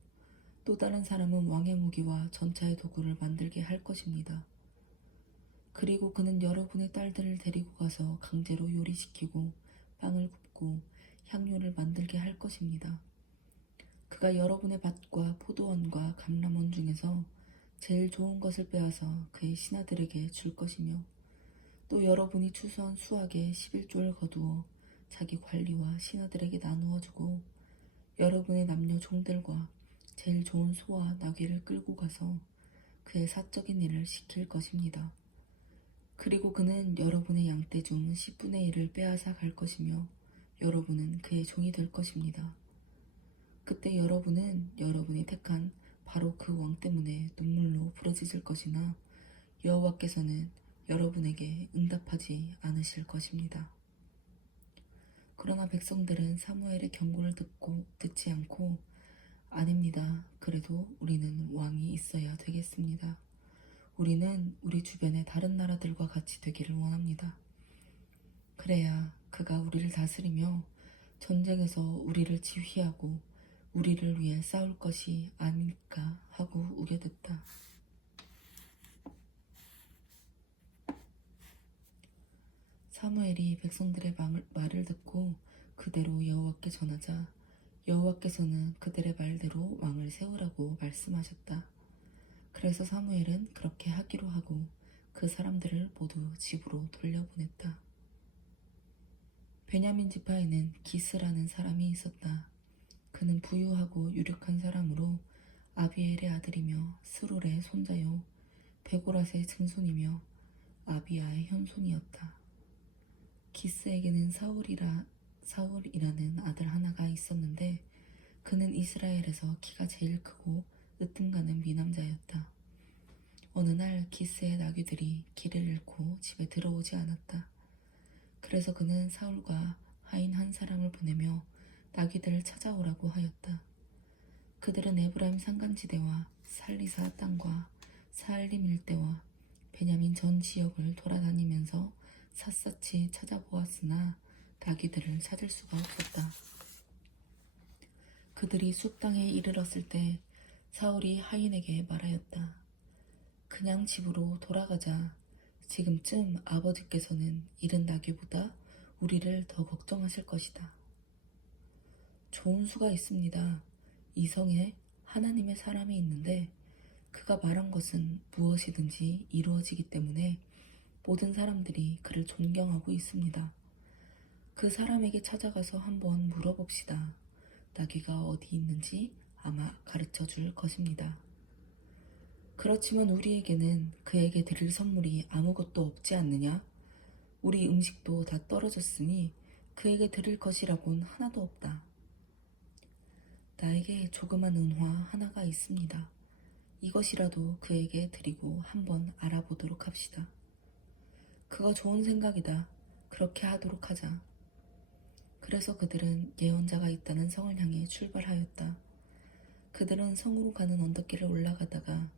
또 다른 사람은 왕의 무기와 전차의 도구를 만들게 할 것입니다. 그리고 그는 여러분의 딸들을 데리고 가서 강제로 요리시키고 빵을 굽고 향료를 만들게 할 것입니다. 그가 여러분의 밭과 포도원과 감람원 중에서 제일 좋은 것을 빼앗아 그의 신하들에게 줄 것이며 또 여러분이 추수한 수확의 11조를 거두어 자기 관리와 신하들에게 나누어 주고 여러분의 남녀 종들과 제일 좋은 소와 나귀를 끌고 가서 그의 사적인 일을 시킬 것입니다. 그리고 그는 여러분의 양떼 중 10분의 1을 빼앗아 갈 것이며 여러분은 그의 종이 될 것입니다. 그때 여러분은 여러분이 택한 바로 그 왕 때문에 눈물로 부러지실 것이나 여호와께서는 여러분에게 응답하지 않으실 것입니다. 그러나 백성들은 사무엘의 경고를 듣지 않고 아닙니다. 그래도 우리는 왕이 있어야 되겠습니다. 우리는 우리 주변의 다른 나라들과 같이 되기를 원합니다. 그래야 그가 우리를 다스리며 전쟁에서 우리를 지휘하고 우리를 위해 싸울 것이 아닐까 하고 우겨댔다. 사무엘이 백성들의 말을 듣고 그대로 여호와께 전하자 여호와께서는 그들의 말대로 왕을 세우라고 말씀하셨다. 그래서 사무엘은 그렇게 하기로 하고 그 사람들을 모두 집으로 돌려보냈다. 베냐민 지파에는 기스라는 사람이 있었다. 그는 부유하고 유력한 사람으로 아비엘의 아들이며 스룰의 손자요 베고랏의 증손이며 아비야의 현손이었다. 기스에게는 사울이라는 아들 하나가 있었는데 그는 이스라엘에서 키가 제일 크고 으뜸가는 미남자였다. 어느 날 기스의 나귀들이 길을 잃고 집에 들어오지 않았다. 그래서 그는 사울과 하인 한 사람을 보내며 나귀들을 찾아오라고 하였다. 그들은 에브라임 산간지대와 살리사 땅과 사알림 일대와 베냐민 전 지역을 돌아다니면서 샅샅이 찾아보았으나 나귀들을 찾을 수가 없었다. 그들이 숲 땅에 이르렀을 때 사울이 하인에게 말하였다. 그냥 집으로 돌아가자. 지금쯤 아버지께서는 잃은 나귀보다 우리를 더 걱정하실 것이다. 좋은 수가 있습니다. 이 성에 하나님의 사람이 있는데 그가 말한 것은 무엇이든지 이루어지기 때문에 모든 사람들이 그를 존경하고 있습니다. 그 사람에게 찾아가서 한번 물어봅시다. 나귀가 어디 있는지 아마 가르쳐 줄 것입니다. 그렇지만 우리에게는 그에게 드릴 선물이 아무것도 없지 않느냐? 우리 음식도 다 떨어졌으니 그에게 드릴 것이라곤 하나도 없다. 나에게 조그만 은화 하나가 있습니다. 이것이라도 그에게 드리고 한번 알아보도록 합시다. 그거 좋은 생각이다. 그렇게 하도록 하자. 그래서 그들은 예언자가 있다는 성을 향해 출발하였다. 그들은 성으로 가는 언덕길을 올라가다가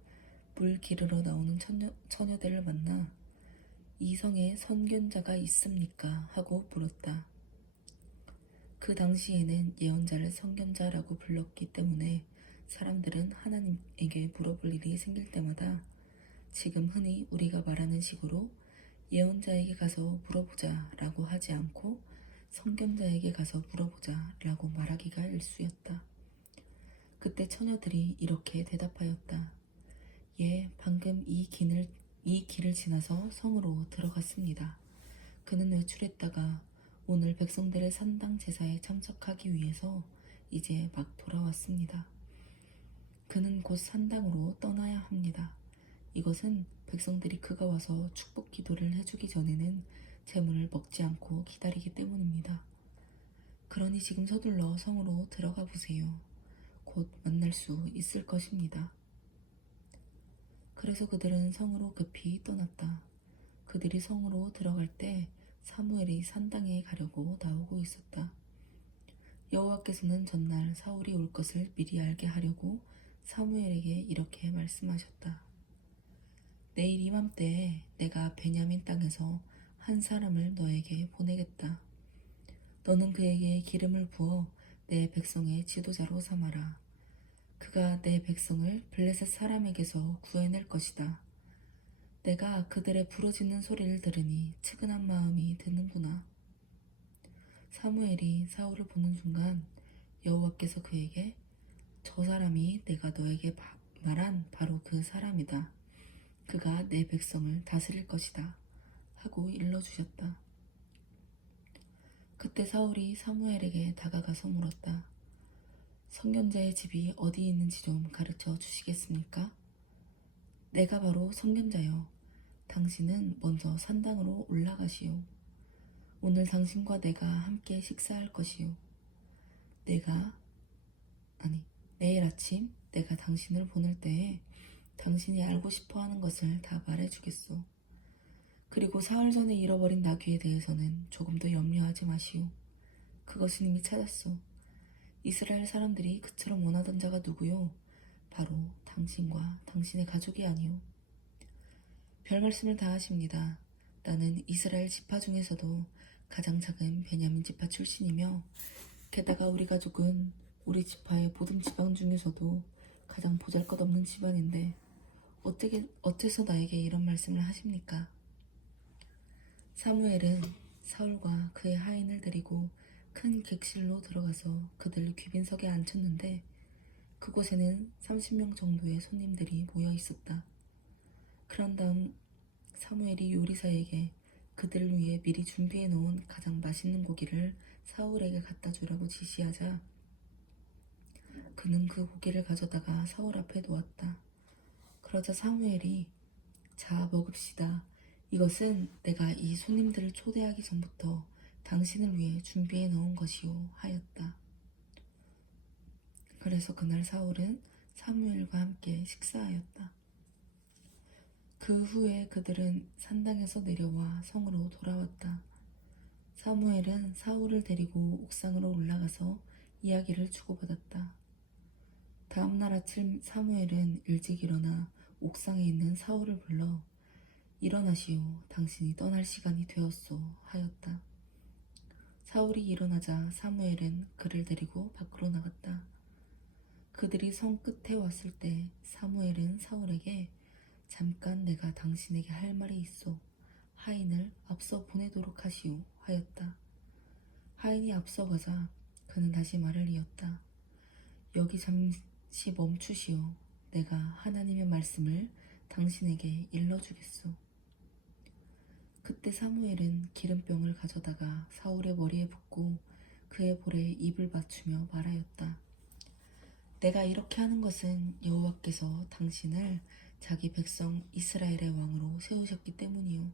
물 기르러 나오는 처녀들을 만나 이 성에 선견자가 있습니까? 하고 물었다. 그 당시에는 예언자를 선견자라고 불렀기 때문에 사람들은 하나님에게 물어볼 일이 생길 때마다 지금 흔히 우리가 말하는 식으로 예언자에게 가서 물어보자 라고 하지 않고 선견자에게 가서 물어보자 라고 말하기가 일쑤였다. 그때 처녀들이 이렇게 대답하였다. 예, 방금 이 길을 지나서 성으로 들어갔습니다. 그는 외출했다가 오늘 백성들의 산당 제사에 참석하기 위해서 이제 막 돌아왔습니다. 그는 곧 산당으로 떠나야 합니다. 이것은 백성들이 그가 와서 축복 기도를 해주기 전에는 재물을 먹지 않고 기다리기 때문입니다. 그러니 지금 서둘러 성으로 들어가 보세요. 곧 만날 수 있을 것입니다. 그래서 그들은 성으로 급히 떠났다. 그들이 성으로 들어갈 때 사무엘이 산당에 가려고 나오고 있었다. 여호와께서는 전날 사울이 올 것을 미리 알게 하려고 사무엘에게 이렇게 말씀하셨다. 내일 이맘때에 내가 베냐민 땅에서 한 사람을 너에게 보내겠다. 너는 그에게 기름을 부어 내 백성의 지도자로 삼아라. 그가 내 백성을 블레셋 사람에게서 구해낼 것이다. 내가 그들의 부르짖는 소리를 들으니 측은한 마음이 드는구나. 사무엘이 사울을 보는 순간 여호와께서 그에게 저 사람이 내가 너에게 말한 바로 그 사람이다. 그가 내 백성을 다스릴 것이다. 하고 일러주셨다. 그때 사울이 사무엘에게 다가가서 물었다. 선견자의 집이 어디 있는지 좀 가르쳐 주시겠습니까? 내가 바로 선견자요. 당신은 먼저 산당으로 올라가시오. 오늘 당신과 내가 함께 식사할 것이요. 내일 아침 내가 당신을 보낼 때에 당신이 알고 싶어 하는 것을 다 말해주겠소. 그리고 사흘 전에 잃어버린 나귀에 대해서는 조금도 염려하지 마시오. 그것은 이미 찾았소. 이스라엘 사람들이 그처럼 원하던 자가 누구요? 바로 당신과 당신의 가족이 아니오. 별 말씀을 다 하십니다. 나는 이스라엘 지파 중에서도 가장 작은 베냐민 지파 출신이며 게다가 우리 가족은 우리 지파의 모든 지방 중에서도 가장 보잘것없는 집안인데 어째서 나에게 이런 말씀을 하십니까? 사무엘은 사울과 그의 하인을 데리고 큰 객실로 들어가서 그들을 귀빈석에 앉혔는데 그곳에는 30명 정도의 손님들이 모여 있었다. 그런 다음 사무엘이 요리사에게 그들을 위해 미리 준비해 놓은 가장 맛있는 고기를 사울에게 갖다 주라고 지시하자 그는 그 고기를 가져다가 사울 앞에 놓았다. 그러자 사무엘이 자 먹읍시다. 이것은 내가 이 손님들을 초대하기 전부터 당신을 위해 준비해 놓은 것이요 하였다. 그래서 그날 사울은 사무엘과 함께 식사하였다. 그 후에 그들은 산당에서 내려와 성으로 돌아왔다. 사무엘은 사울을 데리고 옥상으로 올라가서 이야기를 주고받았다. 다음 날 아침 사무엘은 일찍 일어나 옥상에 있는 사울을 불러 일어나시오. 당신이 떠날 시간이 되었소 하였다. 사울이 일어나자 사무엘은 그를 데리고 밖으로 나갔다. 그들이 성 끝에 왔을 때 사무엘은 사울에게 잠깐 내가 당신에게 할 말이 있어. 하인을 앞서 보내도록 하시오 하였다. 하인이 앞서가자 그는 다시 말을 이었다. 여기 잠시 멈추시오. 내가 하나님의 말씀을 당신에게 일러주겠소. 그때 사무엘은 기름병을 가져다가 사울의 머리에 붓고 그의 볼에 입을 맞추며 말하였다. 내가 이렇게 하는 것은 여호와께서 당신을 자기 백성 이스라엘의 왕으로 세우셨기 때문이요.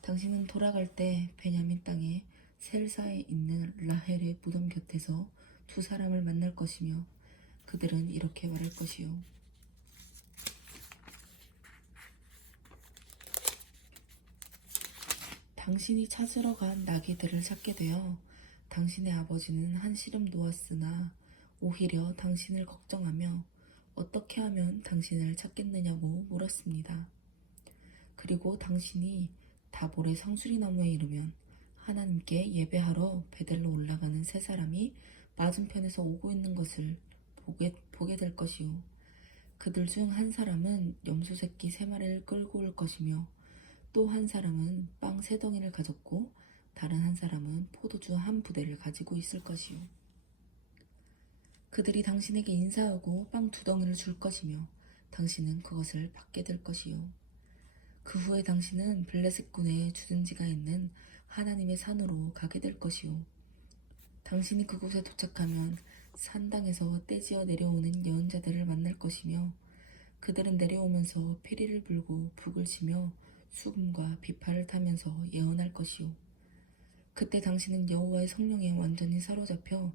당신은 돌아갈 때 베냐민 땅에 셀사에 있는 라헬의 무덤 곁에서 두 사람을 만날 것이며 그들은 이렇게 말할 것이요. 당신이 찾으러 간 나귀들을 찾게 되어 당신의 아버지는 한시름 놓았으나 오히려 당신을 걱정하며 어떻게 하면 당신을 찾겠느냐고 물었습니다. 그리고 당신이 다볼의 상수리나무에 이르면 하나님께 예배하러 베델로 올라가는 세 사람이 맞은편에서 오고 있는 것을 보게 될 것이요. 그들 중 한 사람은 염소 새끼 3마리를 끌고 올 것이며 또 한 사람은 빵 3덩이를 가졌고 다른 한 사람은 포도주 1부대를 가지고 있을 것이요. 그들이 당신에게 인사하고 빵 2덩이를 줄 것이며 당신은 그것을 받게 될 것이요. 그 후에 당신은 블레셋군의 주둔지가 있는 하나님의 산으로 가게 될 것이요. 당신이 그곳에 도착하면 산당에서 떼지어 내려오는 예언자들을 만날 것이며 그들은 내려오면서 피리를 불고 북을 치며 수금과 비파를 타면서 예언할 것이요. 그때 당신은 여호와의 성령에 완전히 사로잡혀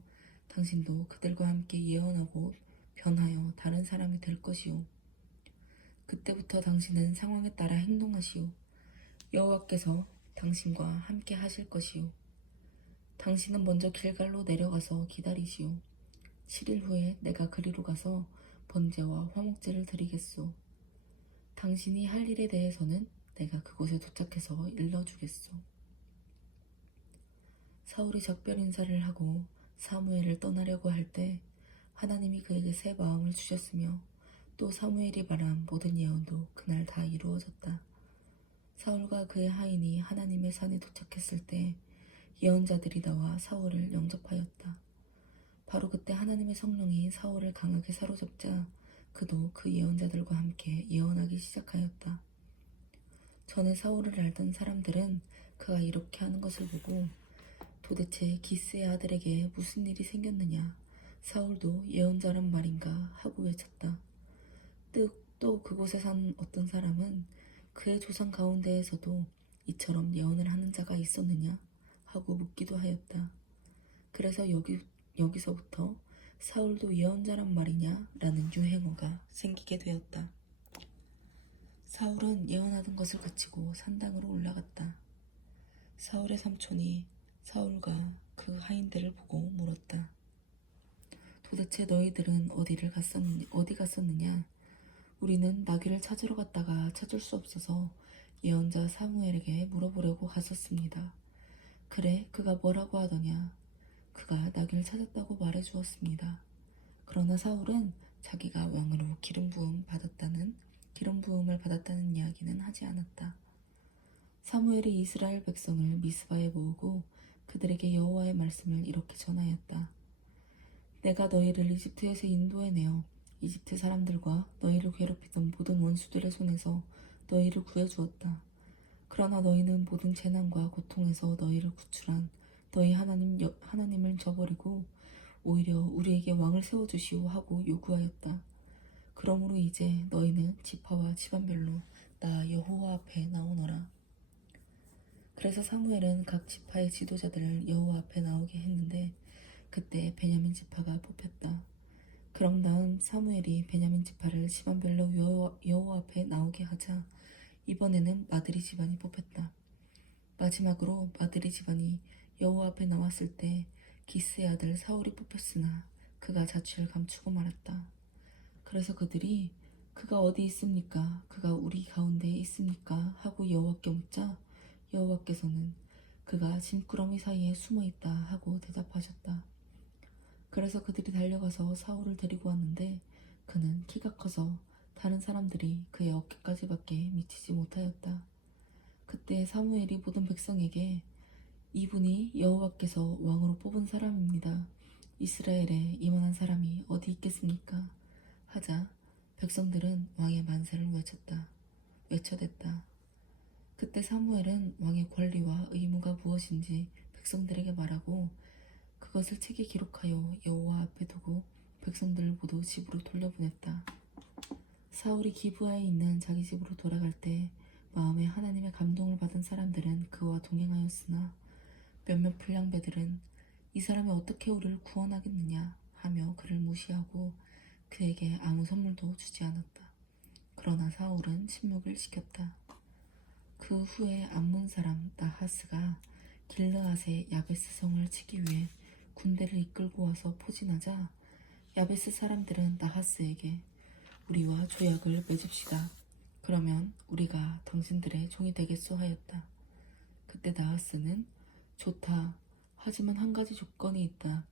당신도 그들과 함께 예언하고 변하여 다른 사람이 될 것이요. 그때부터 당신은 상황에 따라 행동하시오. 여호와께서 당신과 함께 하실 것이요. 당신은 먼저 길갈로 내려가서 기다리시오. 7일 후에 내가 그리로 가서 번제와 화목제를 드리겠소. 당신이 할 일에 대해서는 내가 그곳에 도착해서 일러주겠소. 사울이 작별 인사를 하고 사무엘을 떠나려고 할 때 하나님이 그에게 새 마음을 주셨으며 또 사무엘이 말한 모든 예언도 그날 다 이루어졌다. 사울과 그의 하인이 하나님의 산에 도착했을 때 예언자들이 나와 사울을 영접하였다. 바로 그때 하나님의 성령이 사울을 강하게 사로잡자 그도 그 예언자들과 함께 예언하기 시작하였다. 전에 사울을 알던 사람들은 그가 이렇게 하는 것을 보고 도대체 기스의 아들에게 무슨 일이 생겼느냐, 사울도 예언자란 말인가 하고 외쳤다. 또 그곳에 산 어떤 사람은 그의 조상 가운데에서도 이처럼 예언을 하는 자가 있었느냐 하고 묻기도 하였다. 그래서 여기서부터 사울도 예언자란 말이냐 라는 유행어가 생기게 되었다. 사울은 예언하던 것을 그치고 산당으로 올라갔다. 사울의 삼촌이 사울과 그 하인들을 보고 물었다. 도대체 너희들은 어디 갔었느냐? 우리는 나귀를 찾으러 갔다가 찾을 수 없어서 예언자 사무엘에게 물어보려고 갔었습니다. 그래, 그가 뭐라고 하더냐? 그가 나귀를 찾았다고 말해주었습니다. 그러나 사울은 자기가 왕으로 기름 부음을 받았다는 이야기는 하지 않았다. 사무엘이 이스라엘 백성을 미스바에 모으고 그들에게 여호와의 말씀을 이렇게 전하였다. 내가 너희를 이집트에서 인도해내어 이집트 사람들과 너희를 괴롭히던 모든 원수들의 손에서 너희를 구해주었다. 그러나 너희는 모든 재난과 고통에서 너희를 구출한 너희 하나님을 저버리고 오히려 우리에게 왕을 세워주시오 하고 요구하였다. 그러므로 이제 너희는 지파와 집안별로 나 여호와 앞에 나오너라. 그래서 사무엘은 각 지파의 지도자들을 여호와 앞에 나오게 했는데 그때 베냐민 지파가 뽑혔다. 그런 다음 사무엘이 베냐민 지파를 집안별로 여호와 앞에 나오게 하자 이번에는 마드리 집안이 뽑혔다. 마지막으로 마드리 집안이 여호와 앞에 나왔을 때 기스의 아들 사울이 뽑혔으나 그가 자취를 감추고 말았다. 그래서 그들이 그가 어디 있습니까? 그가 우리 가운데에 있습니까? 하고 여호와께 묻자 여호와께서는 그가 짐꾸러미 사이에 숨어 있다 하고 대답하셨다. 그래서 그들이 달려가서 사울을 데리고 왔는데 그는 키가 커서 다른 사람들이 그의 어깨까지밖에 미치지 못하였다. 그때 사무엘이 모든 백성에게 이분이 여호와께서 왕으로 뽑은 사람입니다. 이스라엘에 이만한 사람이 어디 있겠습니까? 하자 백성들은 왕의 만세를 외쳐댔다. 그때 사무엘은 왕의 권리와 의무가 무엇인지 백성들에게 말하고 그것을 책에 기록하여 여호와 앞에 두고 백성들을 모두 집으로 돌려보냈다. 사울이 기브아에 있는 자기 집으로 돌아갈 때 마음에 하나님의 감동을 받은 사람들은 그와 동행하였으나 몇몇 불량배들은 이 사람이 어떻게 우리를 구원하겠느냐 하며 그를 무시하고 그에게 아무 선물도 주지 않았다. 그러나 사울은 침묵을 지켰다. 그 후에 암몬 사람 나하스가 길르앗의 야베스 성을 치기 위해 군대를 이끌고 와서 포진하자 야베스 사람들은 나하스에게 우리와 조약을 맺읍시다. 그러면 우리가 당신들의 종이 되겠소 하였다. 그때 나하스는 좋다. 하지만 한 가지 조건이 있다.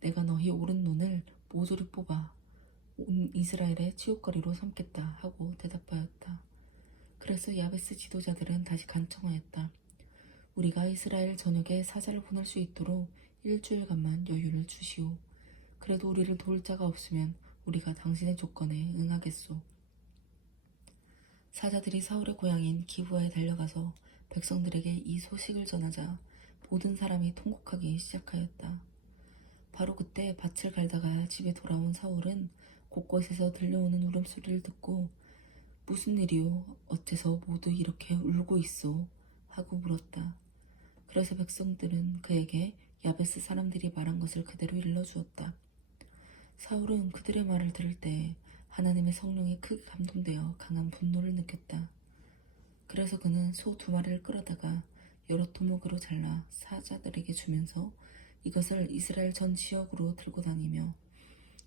내가 너희 오른눈을 모조리 뽑아 온 이스라엘의 치욕거리로 삼겠다 하고 대답하였다. 그래서 야베스 지도자들은 다시 간청하였다. 우리가 이스라엘 전역에 사자를 보낼 수 있도록 일주일간만 여유를 주시오. 그래도 우리를 도울 자가 없으면 우리가 당신의 조건에 응하겠소. 사자들이 사울의 고향인 기브아에 달려가서 백성들에게 이 소식을 전하자 모든 사람이 통곡하기 시작하였다. 바로 그때 밭을 갈다가 집에 돌아온 사울은 곳곳에서 들려오는 울음소리를 듣고 무슨 일이오? 어째서 모두 이렇게 울고 있어? 하고 물었다. 그래서 백성들은 그에게 야베스 사람들이 말한 것을 그대로 일러주었다. 사울은 그들의 말을 들을 때 하나님의 성령에 크게 감동되어 강한 분노를 느꼈다. 그래서 그는 소 2마리를 끌어다가 여러 토목으로 잘라 사자들에게 주면서 이것을 이스라엘 전 지역으로 들고 다니며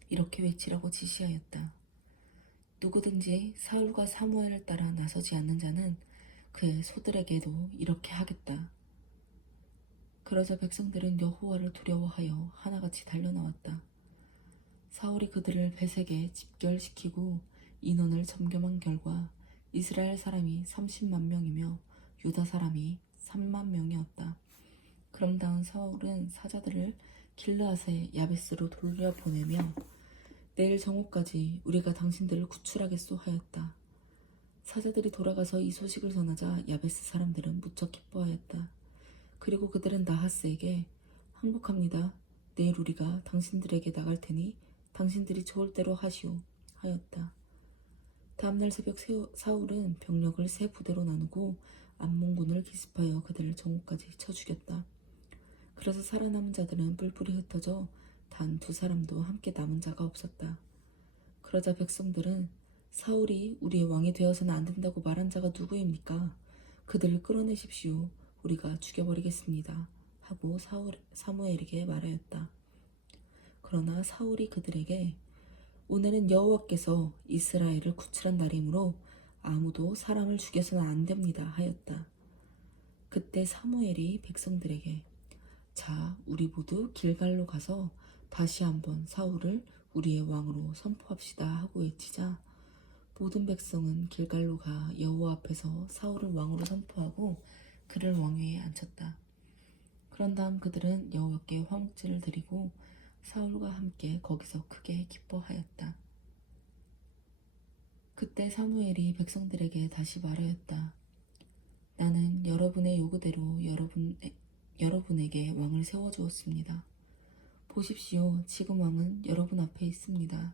이렇게 외치라고 지시하였다. 누구든지 사울과 사무엘을 따라 나서지 않는 자는 그의 소들에게도 이렇게 하겠다. 그러자 백성들은 여호와를 두려워하여 하나같이 달려나왔다. 사울이 그들을 베색에 집결시키고 인원을 점검한 결과 이스라엘 사람이 30만 명이며 유다 사람이 3만 명이었다. 그럼 다음 사울은 사자들을 길르앗의 야베스로 돌려보내며 내일 정오까지 우리가 당신들을 구출하겠소 하였다. 사자들이 돌아가서 이 소식을 전하자 야베스 사람들은 무척 기뻐하였다. 그리고 그들은 나하스에게 항복합니다. 내일 우리가 당신들에게 나갈 테니 당신들이 좋을 대로 하시오 하였다. 다음날 새벽 사울은 병력을 3부대로 나누고 암몬군을 기습하여 그들을 정오까지 쳐 죽였다. 그래서 살아남은 자들은 뿔뿔이 흩어져 단 2사람도 함께 남은 자가 없었다. 그러자 백성들은 사울이 우리의 왕이 되어서는 안 된다고 말한 자가 누구입니까? 그들을 끌어내십시오. 우리가 죽여버리겠습니다. 하고 사무엘에게 말하였다. 그러나 사울이 그들에게 오늘은 여호와께서 이스라엘을 구출한 날이므로 아무도 사람을 죽여서는 안 됩니다 하였다. 그때 사무엘이 백성들에게 자, 우리 모두 길갈로 가서 다시 한번 사울을 우리의 왕으로 선포합시다 하고 외치자 모든 백성은 길갈로 가 여호와 앞에서 사울을 왕으로 선포하고 그를 왕위에 앉혔다. 그런 다음 그들은 여호와께 화목제를 드리고 사울과 함께 거기서 크게 기뻐하였다. 그때 사무엘이 백성들에게 다시 말하였다. 나는 여러분의 요구대로 여러분에게 왕을 세워주었습니다. 보십시오. 지금 왕은 여러분 앞에 있습니다.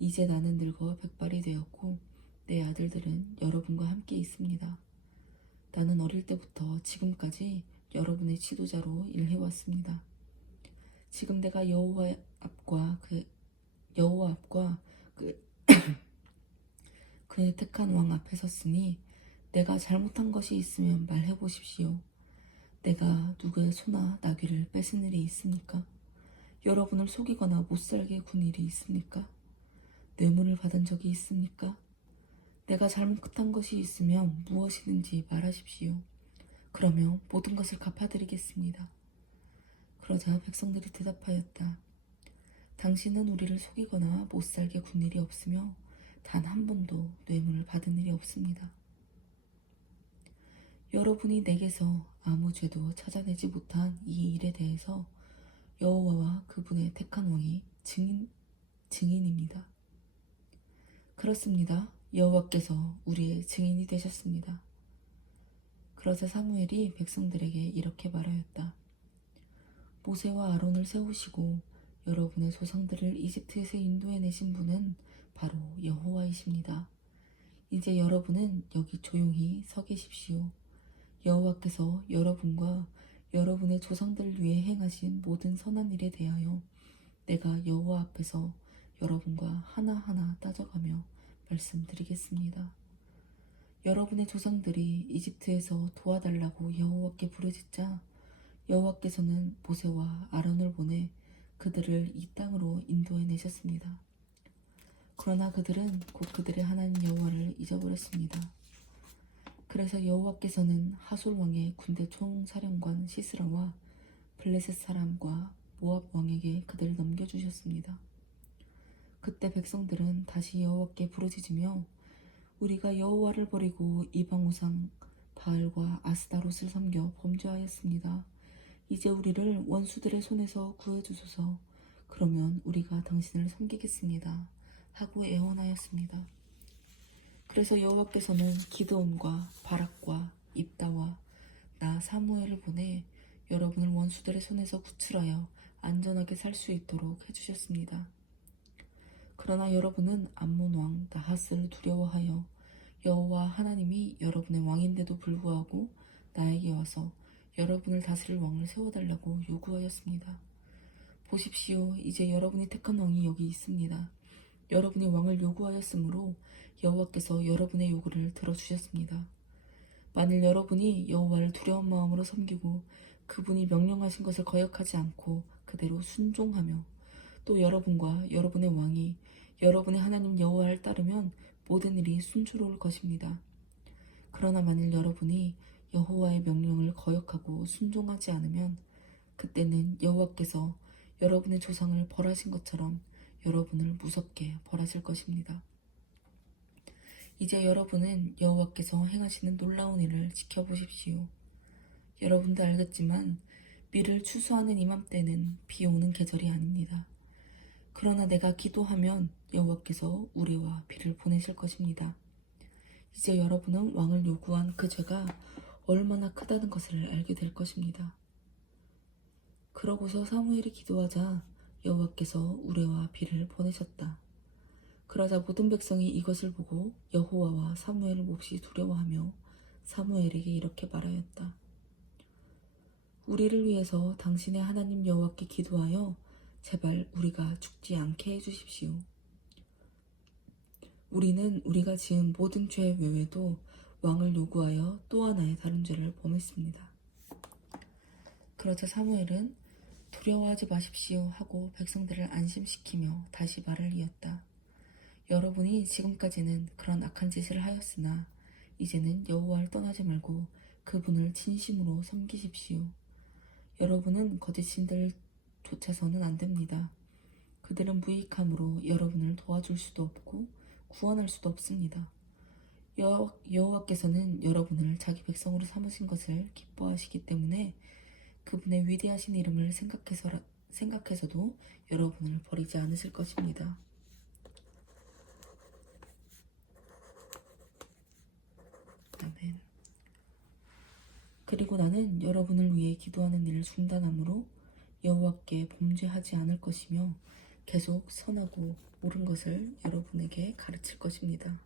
이제 나는 늙어 백발이 되었고 내 아들들은 여러분과 함께 있습니다. 나는 어릴 때부터 지금까지 여러분의 지도자로 일해왔습니다. 지금 내가 여호와 앞과 그 그의 택한 왕 앞에 섰으니 내가 잘못한 것이 있으면 말해 보십시오. 내가 누구의 소나 나귀를 뺏은 일이 있습니까? 여러분을 속이거나 못살게 군 일이 있습니까? 뇌물을 받은 적이 있습니까? 내가 잘못한 것이 있으면 무엇이든지 말하십시오. 그러면 모든 것을 갚아드리겠습니다. 그러자 백성들이 대답하였다. 당신은 우리를 속이거나 못살게 군 일이 없으며 단 한 번도 뇌물을 받은 일이 없습니다. 여러분이 내게서 아무 죄도 찾아내지 못한 이 일에 대해서 여호와와 그분의 택한 왕이 증인입니다. 그렇습니다. 여호와께서 우리의 증인이 되셨습니다. 그러자 사무엘이 백성들에게 이렇게 말하였다. 모세와 아론을 세우시고 여러분의 조상들을 이집트에서 인도해내신 분은 바로 여호와이십니다. 이제 여러분은 여기 조용히 서 계십시오. 여호와께서 여러분과 여러분의 조상들을 위해 행하신 모든 선한 일에 대하여 내가 여호와 앞에서 여러분과 하나하나 따져가며 말씀드리겠습니다. 여러분의 조상들이 이집트에서 도와달라고 여호와께 부르짖자 여호와께서는 모세와 아론을 보내 그들을 이 땅으로 인도해 내셨습니다. 그러나 그들은 곧 그들의 하나님 여호와를 잊어버렸습니다. 그래서 여호와께서는 하솔 왕의 군대 총사령관 시스라와 블레셋 사람과 모압 왕에게 그들을 넘겨주셨습니다. 그때 백성들은 다시 여호와께 부르짖으며 우리가 여호와를 버리고 이방 우상 바알과 아스다롯을 섬겨 범죄하였습니다. 이제 우리를 원수들의 손에서 구해주소서. 그러면 우리가 당신을 섬기겠습니다. 하고 애원하였습니다. 그래서 여호와께서는 기드온과 바락과 입다와 나 사무엘을 보내 여러분을 원수들의 손에서 구출하여 안전하게 살 수 있도록 해주셨습니다. 그러나 여러분은 암몬 왕 나하스를 두려워하여 여호와 하나님이 여러분의 왕인데도 불구하고 나에게 와서 여러분을 다스릴 왕을 세워달라고 요구하였습니다. 보십시오. 이제 여러분이 택한 왕이 여기 있습니다. 여러분이 왕을 요구하였으므로 여호와께서 여러분의 요구를 들어주셨습니다. 만일 여러분이 여호와를 두려운 마음으로 섬기고 그분이 명령하신 것을 거역하지 않고 그대로 순종하며 또 여러분과 여러분의 왕이 여러분의 하나님 여호와를 따르면 모든 일이 순조로울 것입니다. 그러나 만일 여러분이 여호와의 명령을 거역하고 순종하지 않으면 그때는 여호와께서 여러분의 조상을 벌하신 것처럼 여러분을 무섭게 벌하실 것입니다. 이제 여러분은 여호와께서 행하시는 놀라운 일을 지켜보십시오. 여러분도 알겠지만 비를 추수하는 이맘때는 비 오는 계절이 아닙니다. 그러나 내가 기도하면 여호와께서 우리와 비를 보내실 것입니다. 이제 여러분은 왕을 요구한 그 죄가 얼마나 크다는 것을 알게 될 것입니다. 그러고서 사무엘이 기도하자 여호와께서 우레와 비를 보내셨다. 그러자 모든 백성이 이것을 보고 여호와와 사무엘을 몹시 두려워하며 사무엘에게 이렇게 말하였다. 우리를 위해서 당신의 하나님 여호와께 기도하여 제발 우리가 죽지 않게 해주십시오. 우리는 우리가 지은 모든 죄 외에도 왕을 요구하여 또 하나의 다른 죄를 범했습니다. 그러자 사무엘은 두려워하지 마십시오 하고 백성들을 안심시키며 다시 말을 이었다. 여러분이 지금까지는 그런 악한 짓을 하였으나 이제는 여호와를 떠나지 말고 그분을 진심으로 섬기십시오. 여러분은 거짓 신들을 쫓아서는 안 됩니다. 그들은 무익함으로 여러분을 도와줄 수도 없고 구원할 수도 없습니다. 여호와께서는 여러분을 자기 백성으로 삼으신 것을 기뻐하시기 때문에 그분의 위대하신 이름을 생각해서도 여러분을 버리지 않으실 것입니다. 아멘. 그리고 나는 여러분을 위해 기도하는 일을 중단함으로 여호와께 범죄하지 않을 것이며 계속 선하고 옳은 것을 여러분에게 가르칠 것입니다.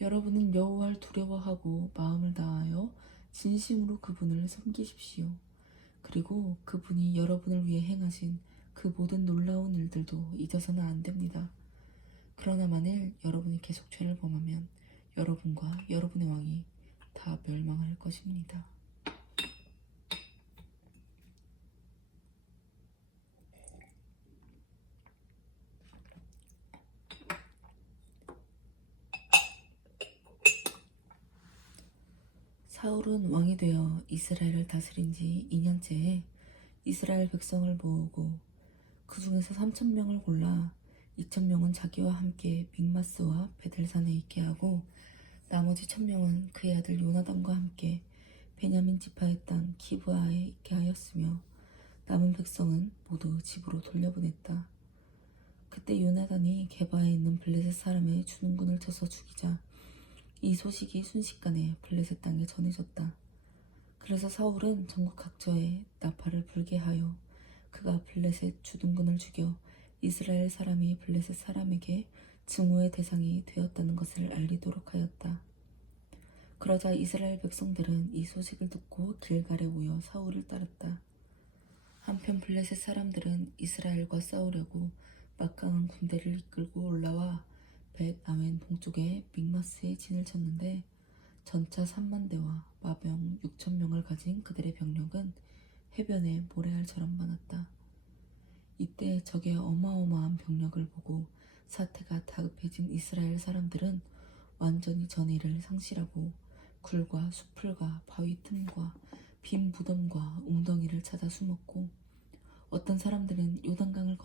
여러분은 여호와를 두려워하고 마음을 다하여 진심으로 그분을 섬기십시오. 그리고 그분이 여러분을 위해 행하신 그 모든 놀라운 일들도 잊어서는 안 됩니다. 그러나 만일 여러분이 계속 죄를 범하면 여러분과 여러분의 왕이 다 멸망할 것입니다. 사울은 왕이 되어 이스라엘을 다스린 지 2년째에 이스라엘 백성을 모으고 그 중에서 3,000명을 골라 2,000명은 자기와 함께 믹마스와 베델산에 있게 하고 나머지 1,000명은 그의 아들 요나단과 함께 베냐민 지파의 땅 기브아에 있게 하였으며 남은 백성은 모두 집으로 돌려보냈다. 그때 요나단이 게바에 있는 블레셋 사람의 주둔군을 쳐서 죽이자 이 소식이 순식간에 블레셋 땅에 전해졌다. 그래서 사울은 전국 각처에 나팔을 불게 하여 그가 블레셋 주둔군을 죽여 이스라엘 사람이 블레셋 사람에게 증오의 대상이 되었다는 것을 알리도록 하였다. 그러자 이스라엘 백성들은 이 소식을 듣고 길갈에 모여 사울을 따랐다. 한편 블레셋 사람들은 이스라엘과 싸우려고 막강한 군대를 이끌고 올라와 벳 아웬 동쪽의 믹마스에 진을 쳤는데 전차 3만 대와 마병 6천 명을 가진 그들의 병력은 해변에 모래알처럼 많았다. 이때 적의 어마어마한 병력을 보고 사태가 다급해진 이스라엘 사람들은 완전히 전의를 상실하고 굴과 수풀과 바위 틈과 빈 무덤과 웅덩이를 찾아 숨었고 어떤 사람들은 요단강을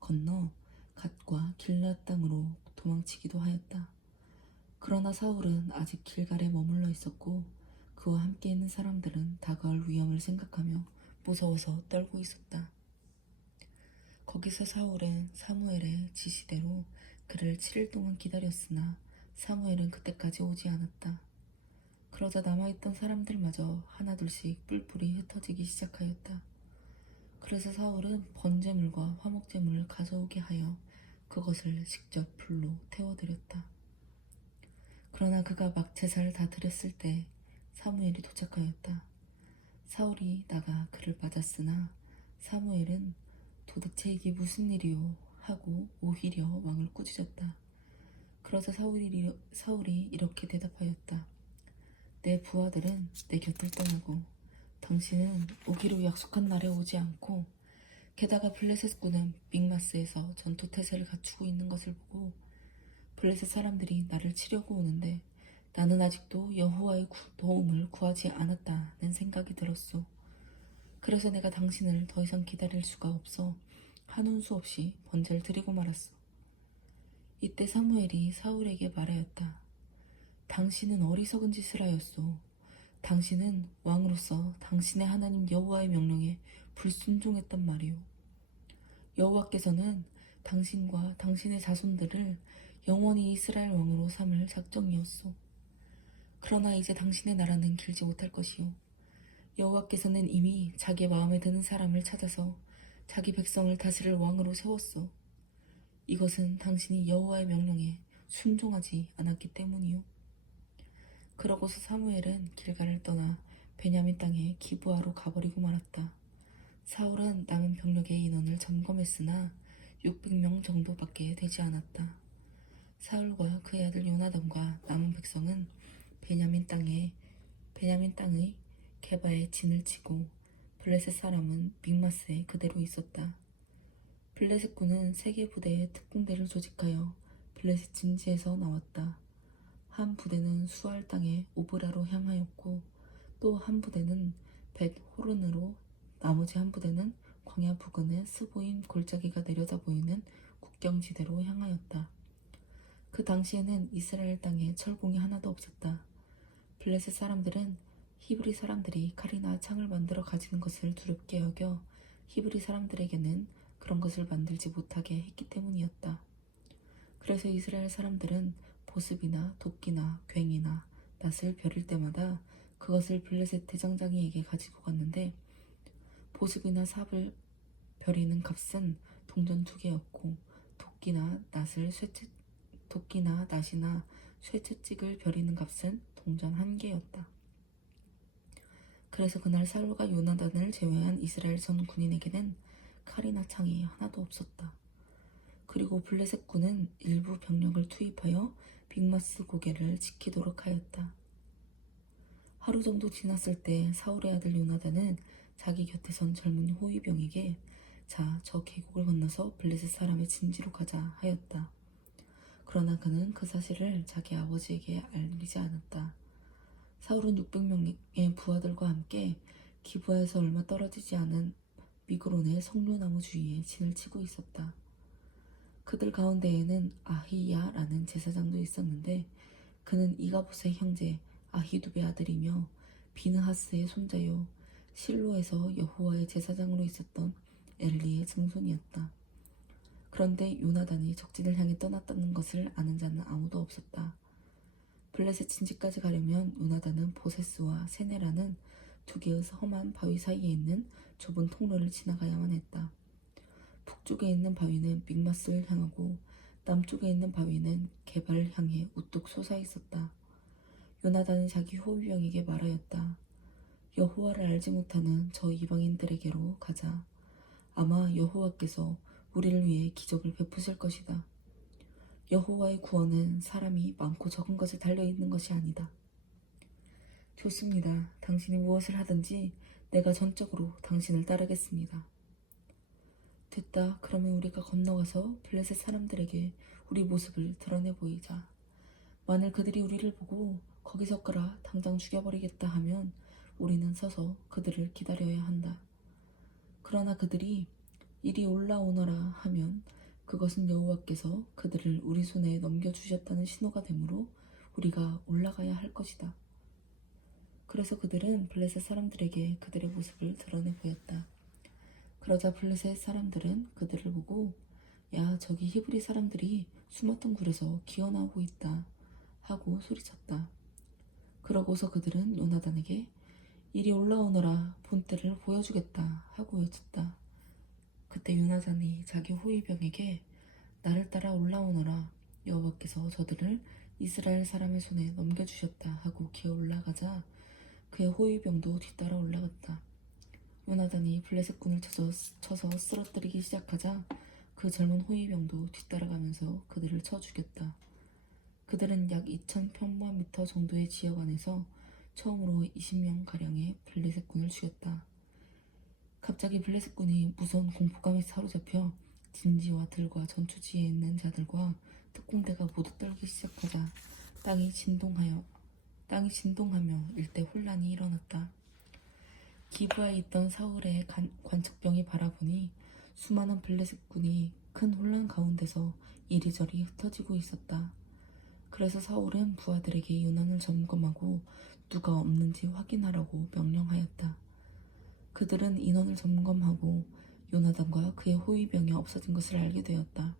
건너 갓과 길앗 땅으로 도망치기도 하였다. 그러나 사울은 아직 길갈에 머물러 있었고 그와 함께 있는 사람들은 다가올 위험을 생각하며 무서워서 떨고 있었다. 거기서 사울은 사무엘의 지시대로 그를 7일 동안 기다렸으나 사무엘은 그때까지 오지 않았다. 그러자 남아있던 사람들마저 하나둘씩 뿔뿔이 흩어지기 시작하였다. 그래서 사울은 번제물과 화목제물을 가져오게 하여 그것을 직접 불로 태워드렸다. 그러나 그가 막 제사를 다 드렸을 때 사무엘이 도착하였다. 사울이 나가 그를 맞았으나 사무엘은 도대체 이게 무슨 일이오 하고 오히려 왕을 꾸짖었다. 그러자 사울이 이렇게 대답하였다. 내 부하들은 내 곁을 떠나고 당신은 오기로 약속한 날에 오지 않고 게다가 블레셋군은 믹마스에서 전투태세를 갖추고 있는 것을 보고 블레셋 사람들이 나를 치려고 오는데 나는 아직도 여호와의 도움을 구하지 않았다는 생각이 들었소. 그래서 내가 당신을 더 이상 기다릴 수가 없어 한운 수 없이 번제를 드리고 말았소. 이때 사무엘이 사울에게 말하였다. 당신은 어리석은 짓을 하였소. 당신은 왕으로서 당신의 하나님 여호와의 명령에 불순종했단 말이오. 여호와께서는 당신과 당신의 자손들을 영원히 이스라엘 왕으로 삼을 작정이었소. 그러나 이제 당신의 나라는 길지 못할 것이오. 여호와께서는 이미 자기 마음에 드는 사람을 찾아서 자기 백성을 다스릴 왕으로 세웠소. 이것은 당신이 여호와의 명령에 순종하지 않았기 때문이오. 그러고서 사무엘은 길갈을 떠나 베냐민 땅에 기브아로 가버리고 말았다. 사울은 남은 병력의 인원을 점검했으나 600명 정도밖에 되지 않았다. 사울과 그의 아들 요나단과 남은 백성은 베냐민 땅의 게바에 진을 치고 블레셋 사람은 믹마스에 그대로 있었다. 블레셋군은 3개 부대의 특공대를 조직하여 블레셋 진지에서 나왔다. 한 부대는 수알 땅의 오브라로 향하였고 또 한 부대는 벳 호른으로 나머지 한 부대는 광야 부근의 스보임 골짜기가 내려다 보이는 국경지대로 향하였다. 그 당시에는 이스라엘 땅에 철공이 하나도 없었다. 블레셋 사람들은 히브리 사람들이 칼이나 창을 만들어 가지는 것을 두렵게 여겨 히브리 사람들에게는 그런 것을 만들지 못하게 했기 때문이었다. 그래서 이스라엘 사람들은 보습이나 도끼나 괭이나 낫을 벼릴 때마다 그것을 블레셋 대장장이에게 가지고 갔는데 보습이나 삽을 벼리는 값은 동전 2개였고 도끼나 낫이나 쇠채찍을 벼리는 값은 동전 1개였다. 그래서 그날 사울과 요나단을 제외한 이스라엘 전 군인에게는 칼이나 창이 하나도 없었다. 그리고 블레셋 군은 일부 병력을 투입하여 빅마스 고개를 지키도록 하였다. 하루 정도 지났을 때 사울의 아들 요나단은 자기 곁에 선 젊은 호위병에게 자, 저 계곡을 건너서 블레셋 사람의 진지로 가자 하였다. 그러나 그는 그 사실을 자기 아버지에게 알리지 않았다. 사울은 600명의 부하들과 함께 기브아에서 얼마 떨어지지 않은 미그론의 석류나무 주위에 진을 치고 있었다. 그들 가운데에는 아히야라는 제사장도 있었는데 그는 이가봇의 형제 아히두베 아들이며 비느하스의 손자요 실로에서 여호와의 제사장으로 있었던 엘리의 증손이었다. 그런데 요나단이 적진을 향해 떠났다는 것을 아는 자는 아무도 없었다. 블레셋 진지까지 가려면 요나단은 보세스와 세네라는 2개의 험한 바위 사이에 있는 좁은 통로를 지나가야만 했다. 북쪽에 있는 바위는 믹마스를 향하고 남쪽에 있는 바위는 게발을 향해 우뚝 솟아 있었다. 요나단이 자기 호위병에게 말하였다. 여호와를 알지 못하는 저 이방인들에게로 가자. 아마 여호와께서 우리를 위해 기적을 베푸실 것이다. 여호와의 구원은 사람이 많고 적은 것에 달려있는 것이 아니다. 좋습니다. 당신이 무엇을 하든지 내가 전적으로 당신을 따르겠습니다. 됐다. 그러면 우리가 건너가서 블레셋 사람들에게 우리 모습을 드러내 보이자. 만일 그들이 우리를 보고 거기 섞어라 당장 죽여버리겠다 하면 우리는 서서 그들을 기다려야 한다. 그러나 그들이 이리 올라오너라 하면 그것은 여호와께서 그들을 우리 손에 넘겨주셨다는 신호가 되므로 우리가 올라가야 할 것이다. 그래서 그들은 블레셋 사람들에게 그들의 모습을 드러내 보였다. 그러자 블레셋 사람들은 그들을 보고 야, 저기 히브리 사람들이 숨었던 굴에서 기어나오고 있다 하고 소리쳤다. 그러고서 그들은 요나단에게 이리 올라오너라 본때를 보여주겠다 하고 외쳤다. 그때 요나단이 자기 호위병에게 나를 따라 올라오너라 여호와께서 저들을 이스라엘 사람의 손에 넘겨주셨다 하고 기어 올라가자 그의 호위병도 뒤따라 올라갔다. 요나단이 블레셋 군을 쳐서 쓰러뜨리기 시작하자 그 젊은 호위병도 뒤따라가면서 그들을 쳐 죽였다. 그들은 약 2000평방미터 정도의 지역 안에서 처음으로 20명가량의 블레셋 군을 죽였다. 갑자기 블레셋 군이 무서운 공포감에 사로잡혀 진지와 들과 전투지에 있는 자들과 특공대가 모두 떨기 시작하자 땅이 진동하며 일대 혼란이 일어났다. 기브아에 있던 사울의 관측병이 바라보니 수많은 블레셋 군이 큰 혼란 가운데서 이리저리 흩어지고 있었다. 그래서 사울은 부하들에게 인원을 점검하고 누가 없는지 확인하라고 명령하였다. 그들은 인원을 점검하고 요나단과 그의 호위병이 없어진 것을 알게 되었다.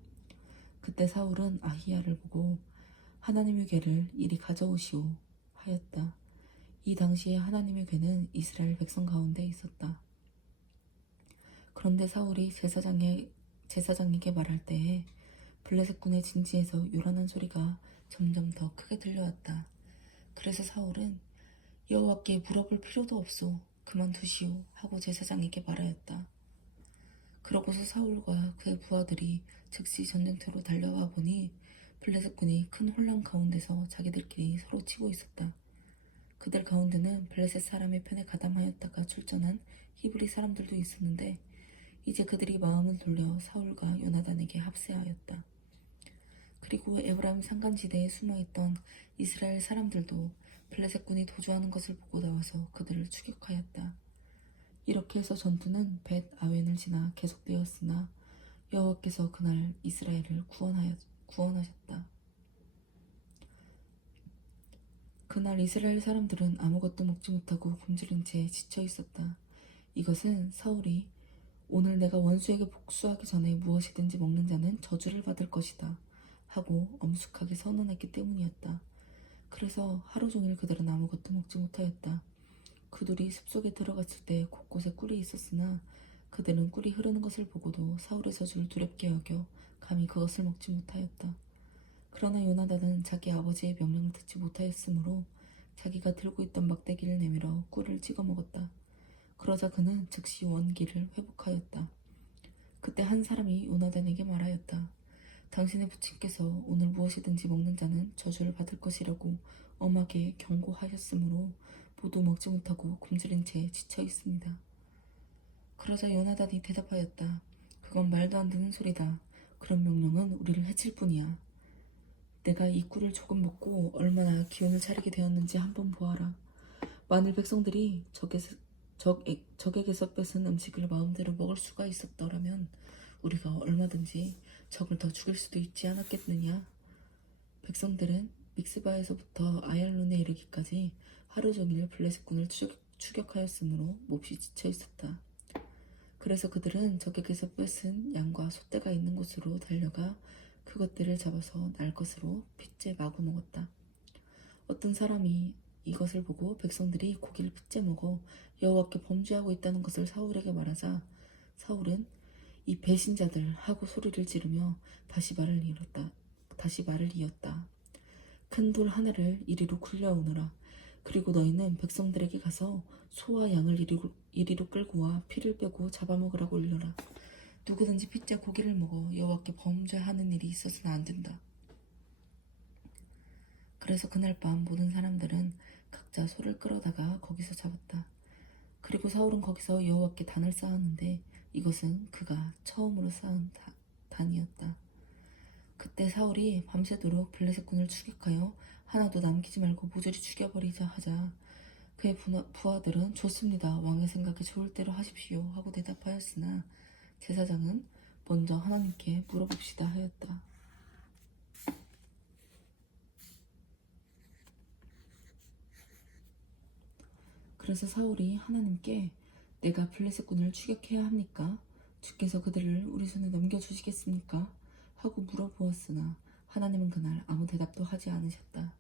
그때 사울은 아히야를 보고 하나님의 궤를 이리 가져오시오 하였다. 이 당시에 하나님의 궤는 이스라엘 백성 가운데 있었다. 그런데 사울이 제사장에게 말할 때에 블레셋 군의 진지에서 요란한 소리가 점점 더 크게 들려왔다. 그래서 사울은 여호와께 물어볼 필요도 없소. 그만두시오 하고 제사장에게 말하였다. 그러고서 사울과 그의 부하들이 즉시 전쟁터로 달려와 보니 블레셋 군이 큰 혼란 가운데서 자기들끼리 서로 치고 있었다. 그들 가운데는 블레셋 사람의 편에 가담하였다가 출전한 히브리 사람들도 있었는데 이제 그들이 마음을 돌려 사울과 요나단에게 합세하였다. 그리고 에브라임 산간지대에 숨어있던 이스라엘 사람들도 블레셋 군이 도주하는 것을 보고 나와서 그들을 추격하였다. 이렇게 해서 전투는 벳 아웬을 지나 계속되었으나 여호와께서 그날 이스라엘을 구원하셨다. 그날 이스라엘 사람들은 아무것도 먹지 못하고 굶주린 채 지쳐 있었다. 이것은 사울이 오늘 내가 원수에게 복수하기 전에 무엇이든지 먹는 자는 저주를 받을 것이다 하고 엄숙하게 선언했기 때문이었다. 그래서 하루 종일 그들은 아무것도 먹지 못하였다. 그들이 숲속에 들어갔을 때 곳곳에 꿀이 있었으나 그들은 꿀이 흐르는 것을 보고도 사울의 저주를 두렵게 여겨 감히 그것을 먹지 못하였다. 그러나 요나단은 자기 아버지의 명령을 듣지 못하였으므로 자기가 들고 있던 막대기를 내밀어 꿀을 찍어 먹었다. 그러자 그는 즉시 원기를 회복하였다. 그때 한 사람이 요나단에게 말하였다. 당신의 부친께서 오늘 무엇이든지 먹는 자는 저주를 받을 것이라고 엄하게 경고하셨으므로 모두 먹지 못하고 굶주린 채 지쳐 있습니다. 그러자 요나단이 대답하였다. 그건 말도 안 되는 소리다. 그런 명령은 우리를 해칠 뿐이야. 내가 이 꿀을 조금 먹고 얼마나 기운을 차리게 되었는지 한번 보아라. 만일 백성들이 적에게서 뺏은 음식을 마음대로 먹을 수가 있었더라면 우리가 얼마든지 적을 더 죽일 수도 있지 않았겠느냐. 백성들은 믹스바에서부터 아얄론에 이르기까지 하루 종일 블레셋군을 추격하였으므로 몹시 지쳐 있었다. 그래서 그들은 적에게서 뺏은 양과 소떼가 있는 곳으로 달려가 그것들을 잡아서 날 것으로 핏째 마구 먹었다. 어떤 사람이 이것을 보고 백성들이 고기를 핏째 먹어 여호와께 범죄하고 있다는 것을 사울에게 말하자 사울은 이 배신자들 하고 소리를 지르며 다시 말을 이었다. 큰 돌 하나를 이리로 굴려오너라. 그리고 너희는 백성들에게 가서 소와 양을 이리로 끌고 와 피를 빼고 잡아먹으라고 일러라. 누구든지 핏째 고기를 먹어 여호와께 범죄하는 일이 있어서는 안 된다. 그래서 그날 밤 모든 사람들은 각자 소를 끌어다가 거기서 잡았다. 그리고 사울은 거기서 여호와께 단을 쌓았는데 이것은 그가 처음으로 쌓은 단이었다. 그때 사울이 밤새도록 블레셋군을 추격하여 하나도 남기지 말고 모조리 죽여버리자 하자 그의 부하들은 좋습니다. 왕의 생각에 좋을 대로 하십시오 하고 대답하였으나 제사장은 먼저 하나님께 물어봅시다 하였다. 그래서 사울이 하나님께 내가 블레셋군을 추격해야 합니까? 주께서 그들을 우리 손에 넘겨주시겠습니까? 하고 물어보았으나 하나님은 그날 아무 대답도 하지 않으셨다.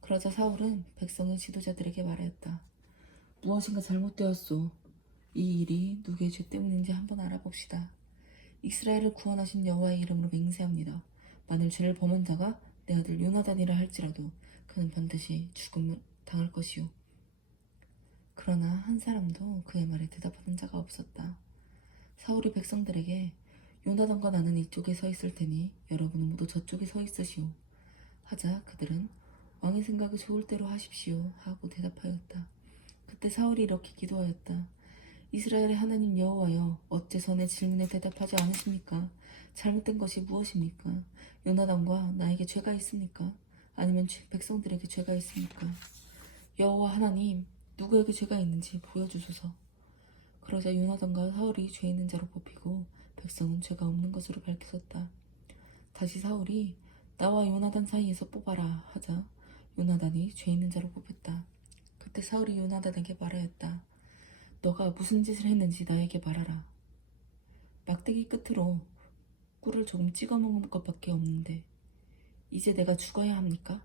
그러자 사울은 백성의 지도자들에게 말하였다. 무엇인가 잘못되었소. 이 일이 누구의 죄 때문인지 한번 알아봅시다. 이스라엘을 구원하신 여호와의 이름으로 맹세합니다. 만일 죄를 범한 자가 내 아들 요나단이라 할지라도 그는 반드시 죽음을 당할 것이오. 그러나 한 사람도 그의 말에 대답하는 자가 없었다. 사울이 백성들에게 요나단과 나는 이쪽에 서 있을 테니 여러분은 모두 저쪽에 서 있으시오. 하자 그들은 왕의 생각이 좋을 대로 하십시오 하고 대답하였다. 그때 사울이 이렇게 기도하였다. 이스라엘의 하나님 여호와여, 어째서 내 질문에 대답하지 않으십니까? 잘못된 것이 무엇입니까? 요나단과 나에게 죄가 있습니까? 아니면 백성들에게 죄가 있습니까? 여호와 하나님, 누구에게 죄가 있는지 보여주소서. 그러자 요나단과 사울이 죄 있는 자로 뽑히고 백성은 죄가 없는 것으로 밝혀졌다. 다시 사울이 나와 요나단 사이에서 뽑아라 하자 요나단이 죄 있는 자로 뽑혔다. 그때 사울이 요나단에게 말하였다. 너가 무슨 짓을 했는지 나에게 말하라. 막대기 끝으로 꿀을 조금 찍어 먹은 것밖에 없는데 이제 내가 죽어야 합니까?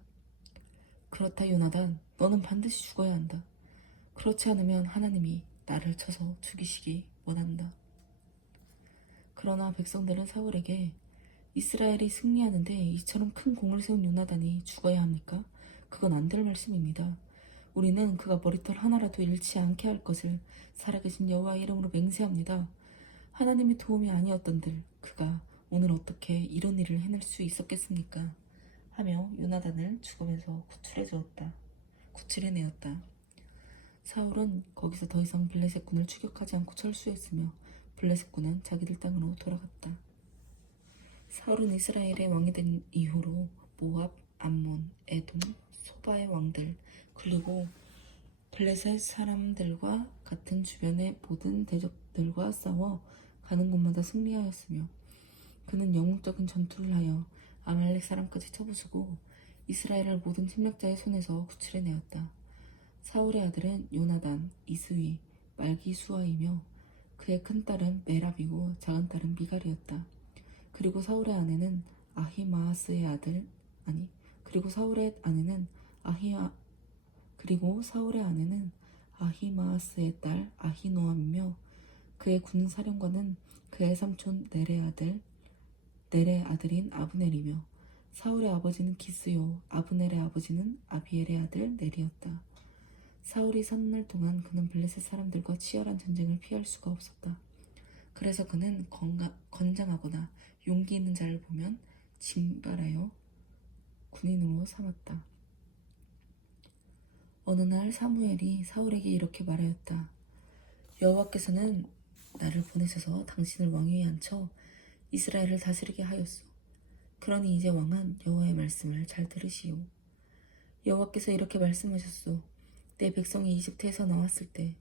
그렇다 요나단, 너는 반드시 죽어야 한다. 그렇지 않으면 하나님이 나를 쳐서 죽이시기 원한다. 그러나 백성들은 사울에게 이스라엘이 승리하는데 이처럼 큰 공을 세운 요나단이 죽어야 합니까? 그건 안 될 말씀입니다. 우리는 그가 머리털 하나라도 잃지 않게 할 것을 살아계신 여호와의 이름으로 맹세합니다. 하나님의 도움이 아니었던들 그가 오늘 어떻게 이런 일을 해낼 수 있었겠습니까? 하며 요나단을 죽음에서 구출해내었다. 사울은 거기서 더 이상 블레셋군을 추격하지 않고 철수했으며 블레셋군은 자기들 땅으로 돌아갔다. 사울은 이스라엘의 왕이 된 이후로 모압, 암몬, 에돔, 소바의 왕들 그리고 블레셋 사람들과 같은 주변의 모든 대적들과 싸워 가는 곳마다 승리하였으며 그는 영웅적인 전투를 하여 아말렉 사람까지 쳐부수고 이스라엘을 모든 침략자의 손에서 구출해내었다. 사울의 아들은 요나단, 이스위, 말기수아이며 그의 큰 딸은 메랍이고 작은 딸은 미갈이었다. 그리고 사울의 아내는 아히마아스의 아들 아니 그리고 사울의 아내는 아히아 그리고 사울의 아내는 아히마아스의 딸 아히노암이며 그의 군사령관은 그의 삼촌 넬의 아들인 아브넬이며 사울의 아버지는 기스요 아브넬의 아버지는 아비엘의 아들 넬이었다. 사울이 사는 날 동안 그는 블레셋 사람들과 치열한 전쟁을 피할 수가 없었다. 그래서 그는 건장하거나 용기 있는 자를 보면 징발하여 군인으로 삼았다. 어느 날 사무엘이 사울에게 이렇게 말하였다. 여호와께서는 나를 보내셔서 당신을 왕위에 앉혀 이스라엘을 다스리게 하였소. 그러니 이제 왕은 여호와의 말씀을 잘 들으시오. 여호와께서 이렇게 말씀하셨소. 내 백성이 이집트에서 나왔을 때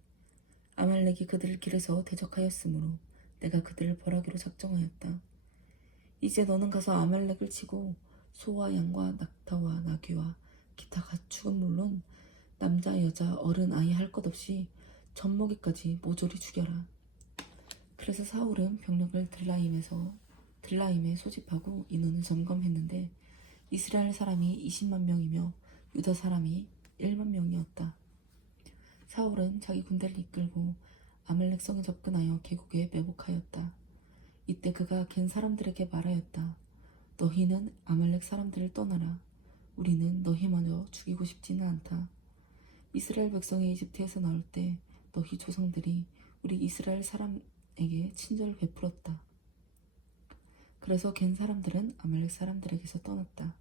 아말렉이 그들을 길에서 대적하였으므로 내가 그들을 벌하기로 작정하였다. 이제 너는 가서 아말렉을 치고 소와 양과 낙타와 나귀와 기타 가축은 물론 남자 여자 어른 아이 할 것 없이 젖먹이까지 모조리 죽여라. 그래서 사울은 병력을 들라임에 소집하고 인원을 점검했는데 이스라엘 사람이 20만 명이며 유다 사람이 1만 명이었다. 사울은 자기 군대를 이끌고 아말렉 성에 접근하여 계곡에 매복하였다. 이때 그가 겐 사람들에게 말하였다. 너희는 아말렉 사람들을 떠나라. 우리는 너희마저 죽이고 싶지는 않다. 이스라엘 백성이 이집트에서 나올 때 너희 조상들이 우리 이스라엘 사람에게 친절을 베풀었다. 그래서 겐 사람들은 아말렉 사람들에게서 떠났다.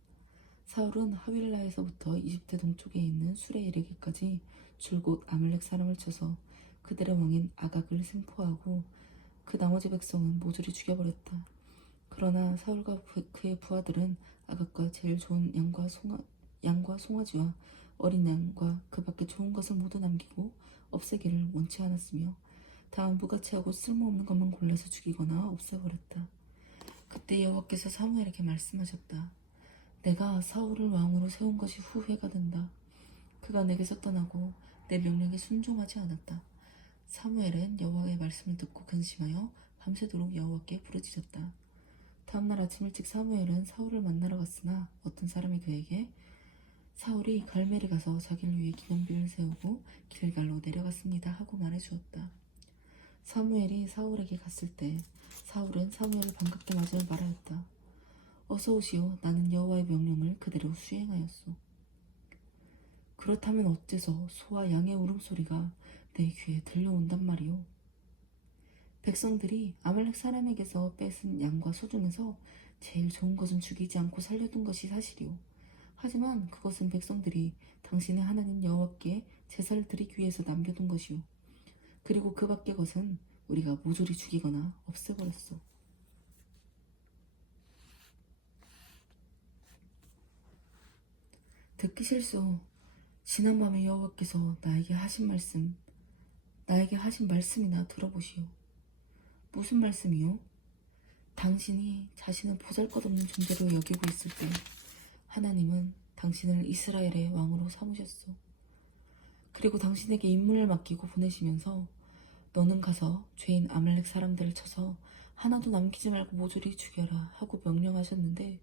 사울은 하윌라에서부터 이집트 동쪽에 있는 술에 이르기까지 줄곧 아말렉 사람을 쳐서 그들의 왕인 아각을 생포하고 그 나머지 백성은 모조리 죽여버렸다. 그러나 사울과 그의 부하들은 아각과 제일 좋은 양과 송아지와 어린 양과 그 밖에 좋은 것을 모두 남기고 없애기를 원치 않았으며 다음 무가치하고 쓸모없는 것만 골라서 죽이거나 없애버렸다. 그때 여호와께서 사무엘에게 말씀하셨다. 내가 사울을 왕으로 세운 것이 후회가 된다. 그가 내게서 떠나고 내 명령에 순종하지 않았다. 사무엘은 여호와의 말씀을 듣고 근심하여 밤새도록 여호와께 부르짖었다. 다음날 아침 일찍 사무엘은 사울을 만나러 갔으나 어떤 사람이 그에게 사울이 갈멜에 가서 자기를 위해 기념비를 세우고 길갈로 내려갔습니다 하고 말해주었다. 사무엘이 사울에게 갔을 때 사울은 사무엘을 반갑게 맞으며 말하였다. 어서 오시오. 나는 여호와의 명령을 그대로 수행하였소. 그렇다면 어째서 소와 양의 울음소리가 내 귀에 들려온단 말이오. 백성들이 아말렉 사람에게서 뺏은 양과 소 중에서 제일 좋은 것은 죽이지 않고 살려둔 것이 사실이오. 하지만 그것은 백성들이 당신의 하나님 여호와께 제사를 드리기 위해서 남겨둔 것이오. 그리고 그 밖의 것은 우리가 모조리 죽이거나 없애버렸소. 듣기 싫소. 지난밤에 여호와께서 나에게 하신 말씀이나 들어보시오. 무슨 말씀이요? 당신이 자신을 보잘것없는 존재로 여기고 있을 때 하나님은 당신을 이스라엘의 왕으로 삼으셨소. 그리고 당신에게 임무를 맡기고 보내시면서 너는 가서 죄인 아말렉 사람들을 쳐서 하나도 남기지 말고 모조리 죽여라 하고 명령하셨는데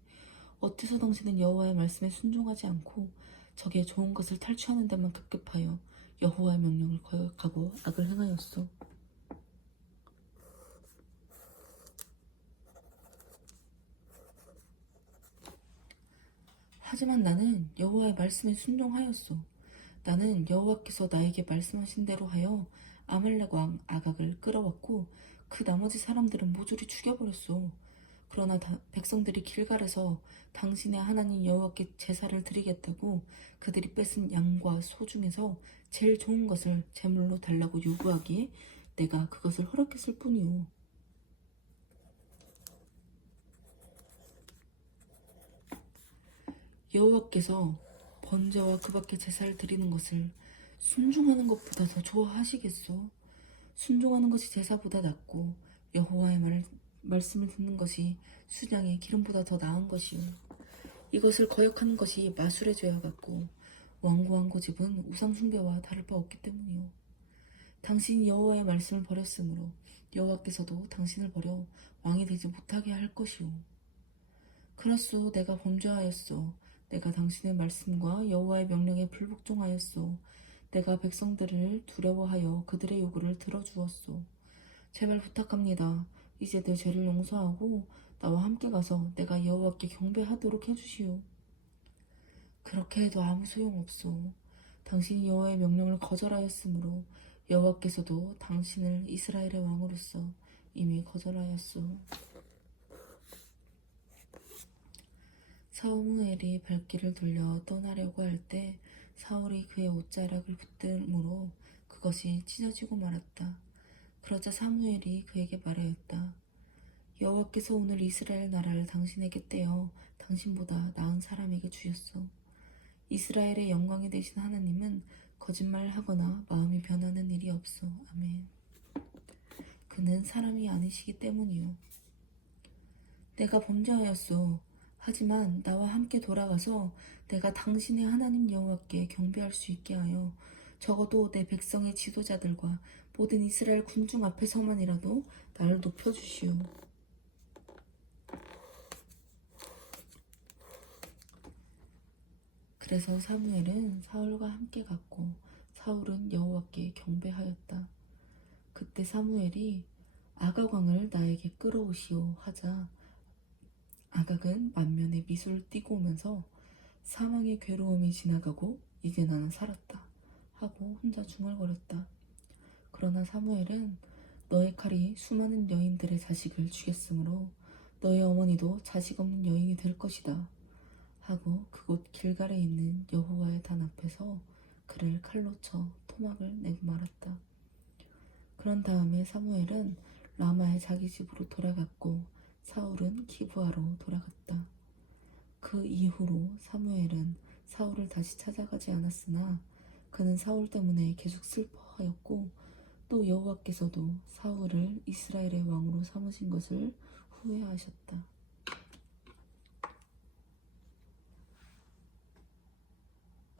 어째서 당신은 여호와의 말씀에 순종하지 않고 적의 좋은 것을 탈취하는 데만 급급하여 여호와의 명령을 거역하고 악을 행하였소. 하지만 나는 여호와의 말씀에 순종하였소. 나는 여호와께서 나에게 말씀하신 대로 하여 아말렉 왕 아각을 끌어왔고 그 나머지 사람들은 모조리 죽여버렸소. 그러나 백성들이 길갈에서 당신의 하나님 여호와께 제사를 드리겠다고 그들이 뺏은 양과 소 중에서 제일 좋은 것을 제물로 달라고 요구하기에 내가 그것을 허락했을 뿐이오. 여호와께서 번제와 그 밖에 제사를 드리는 것을 순종하는 것보다 더 좋아하시겠소? 순종하는 것이 제사보다 낫고 여호와의 말씀을 듣는 것이 순양의 기름보다 더 나은 것이오. 이것을 거역하는 것이 마술의 죄와 같고 완고한 고집은 우상 숭배와 다를 바 없기 때문이오. 당신이 여호와의 말씀을 버렸으므로 여호와께서도 당신을 버려 왕이 되지 못하게 할 것이오. 그렇소, 내가 범죄하였소. 내가 당신의 말씀과 여호와의 명령에 불복종하였소. 내가 백성들을 두려워하여 그들의 요구를 들어주었소. 제발 부탁합니다. 이제 내 죄를 용서하고 나와 함께 가서 내가 여호와께 경배하도록 해주시오. 그렇게 해도 아무 소용없소. 당신이 여호와의 명령을 거절하였으므로 여호와께서도 당신을 이스라엘의 왕으로서 이미 거절하였소. 사무엘이 발길을 돌려 떠나려고 할 때 사울이 그의 옷자락을 붙들므로 그것이 찢어지고 말았다. 그러자 사무엘이 그에게 말하였다. 여호와께서 오늘 이스라엘 나라를 당신에게 떼어 당신보다 나은 사람에게 주셨소. 이스라엘의 영광이 되신 하나님은 거짓말하거나 마음이 변하는 일이 없소. 아멘. 그는 사람이 아니시기 때문이요. 내가 범죄하였소. 하지만 나와 함께 돌아가서 내가 당신의 하나님 여호와께 경배할 수 있게 하여 적어도 내 백성의 지도자들과 모든 이스라엘 군중 앞에서만이라도 나를 높여주시오. 그래서 사무엘은 사울과 함께 갔고 사울은 여호와께 경배하였다. 그때 사무엘이 아각왕을 나에게 끌어오시오 하자 아각은 만면에 미소를 띠고 오면서 사망의 괴로움이 지나가고 이제 나는 살았다 하고 혼자 중얼거렸다. 그러나 사무엘은 너의 칼이 수많은 여인들의 자식을 죽였으므로 너의 어머니도 자식 없는 여인이 될 것이다 하고 그곳 길갈에 있는 여호와의 단 앞에서 그를 칼로 쳐 토막을 내고 말았다. 그런 다음에 사무엘은 라마의 자기 집으로 돌아갔고 사울은 기브아로 돌아갔다. 그 이후로 사무엘은 사울을 다시 찾아가지 않았으나 그는 사울 때문에 계속 슬퍼하였고 또 여호와께서도 사울을 이스라엘의 왕으로 삼으신 것을 후회하셨다.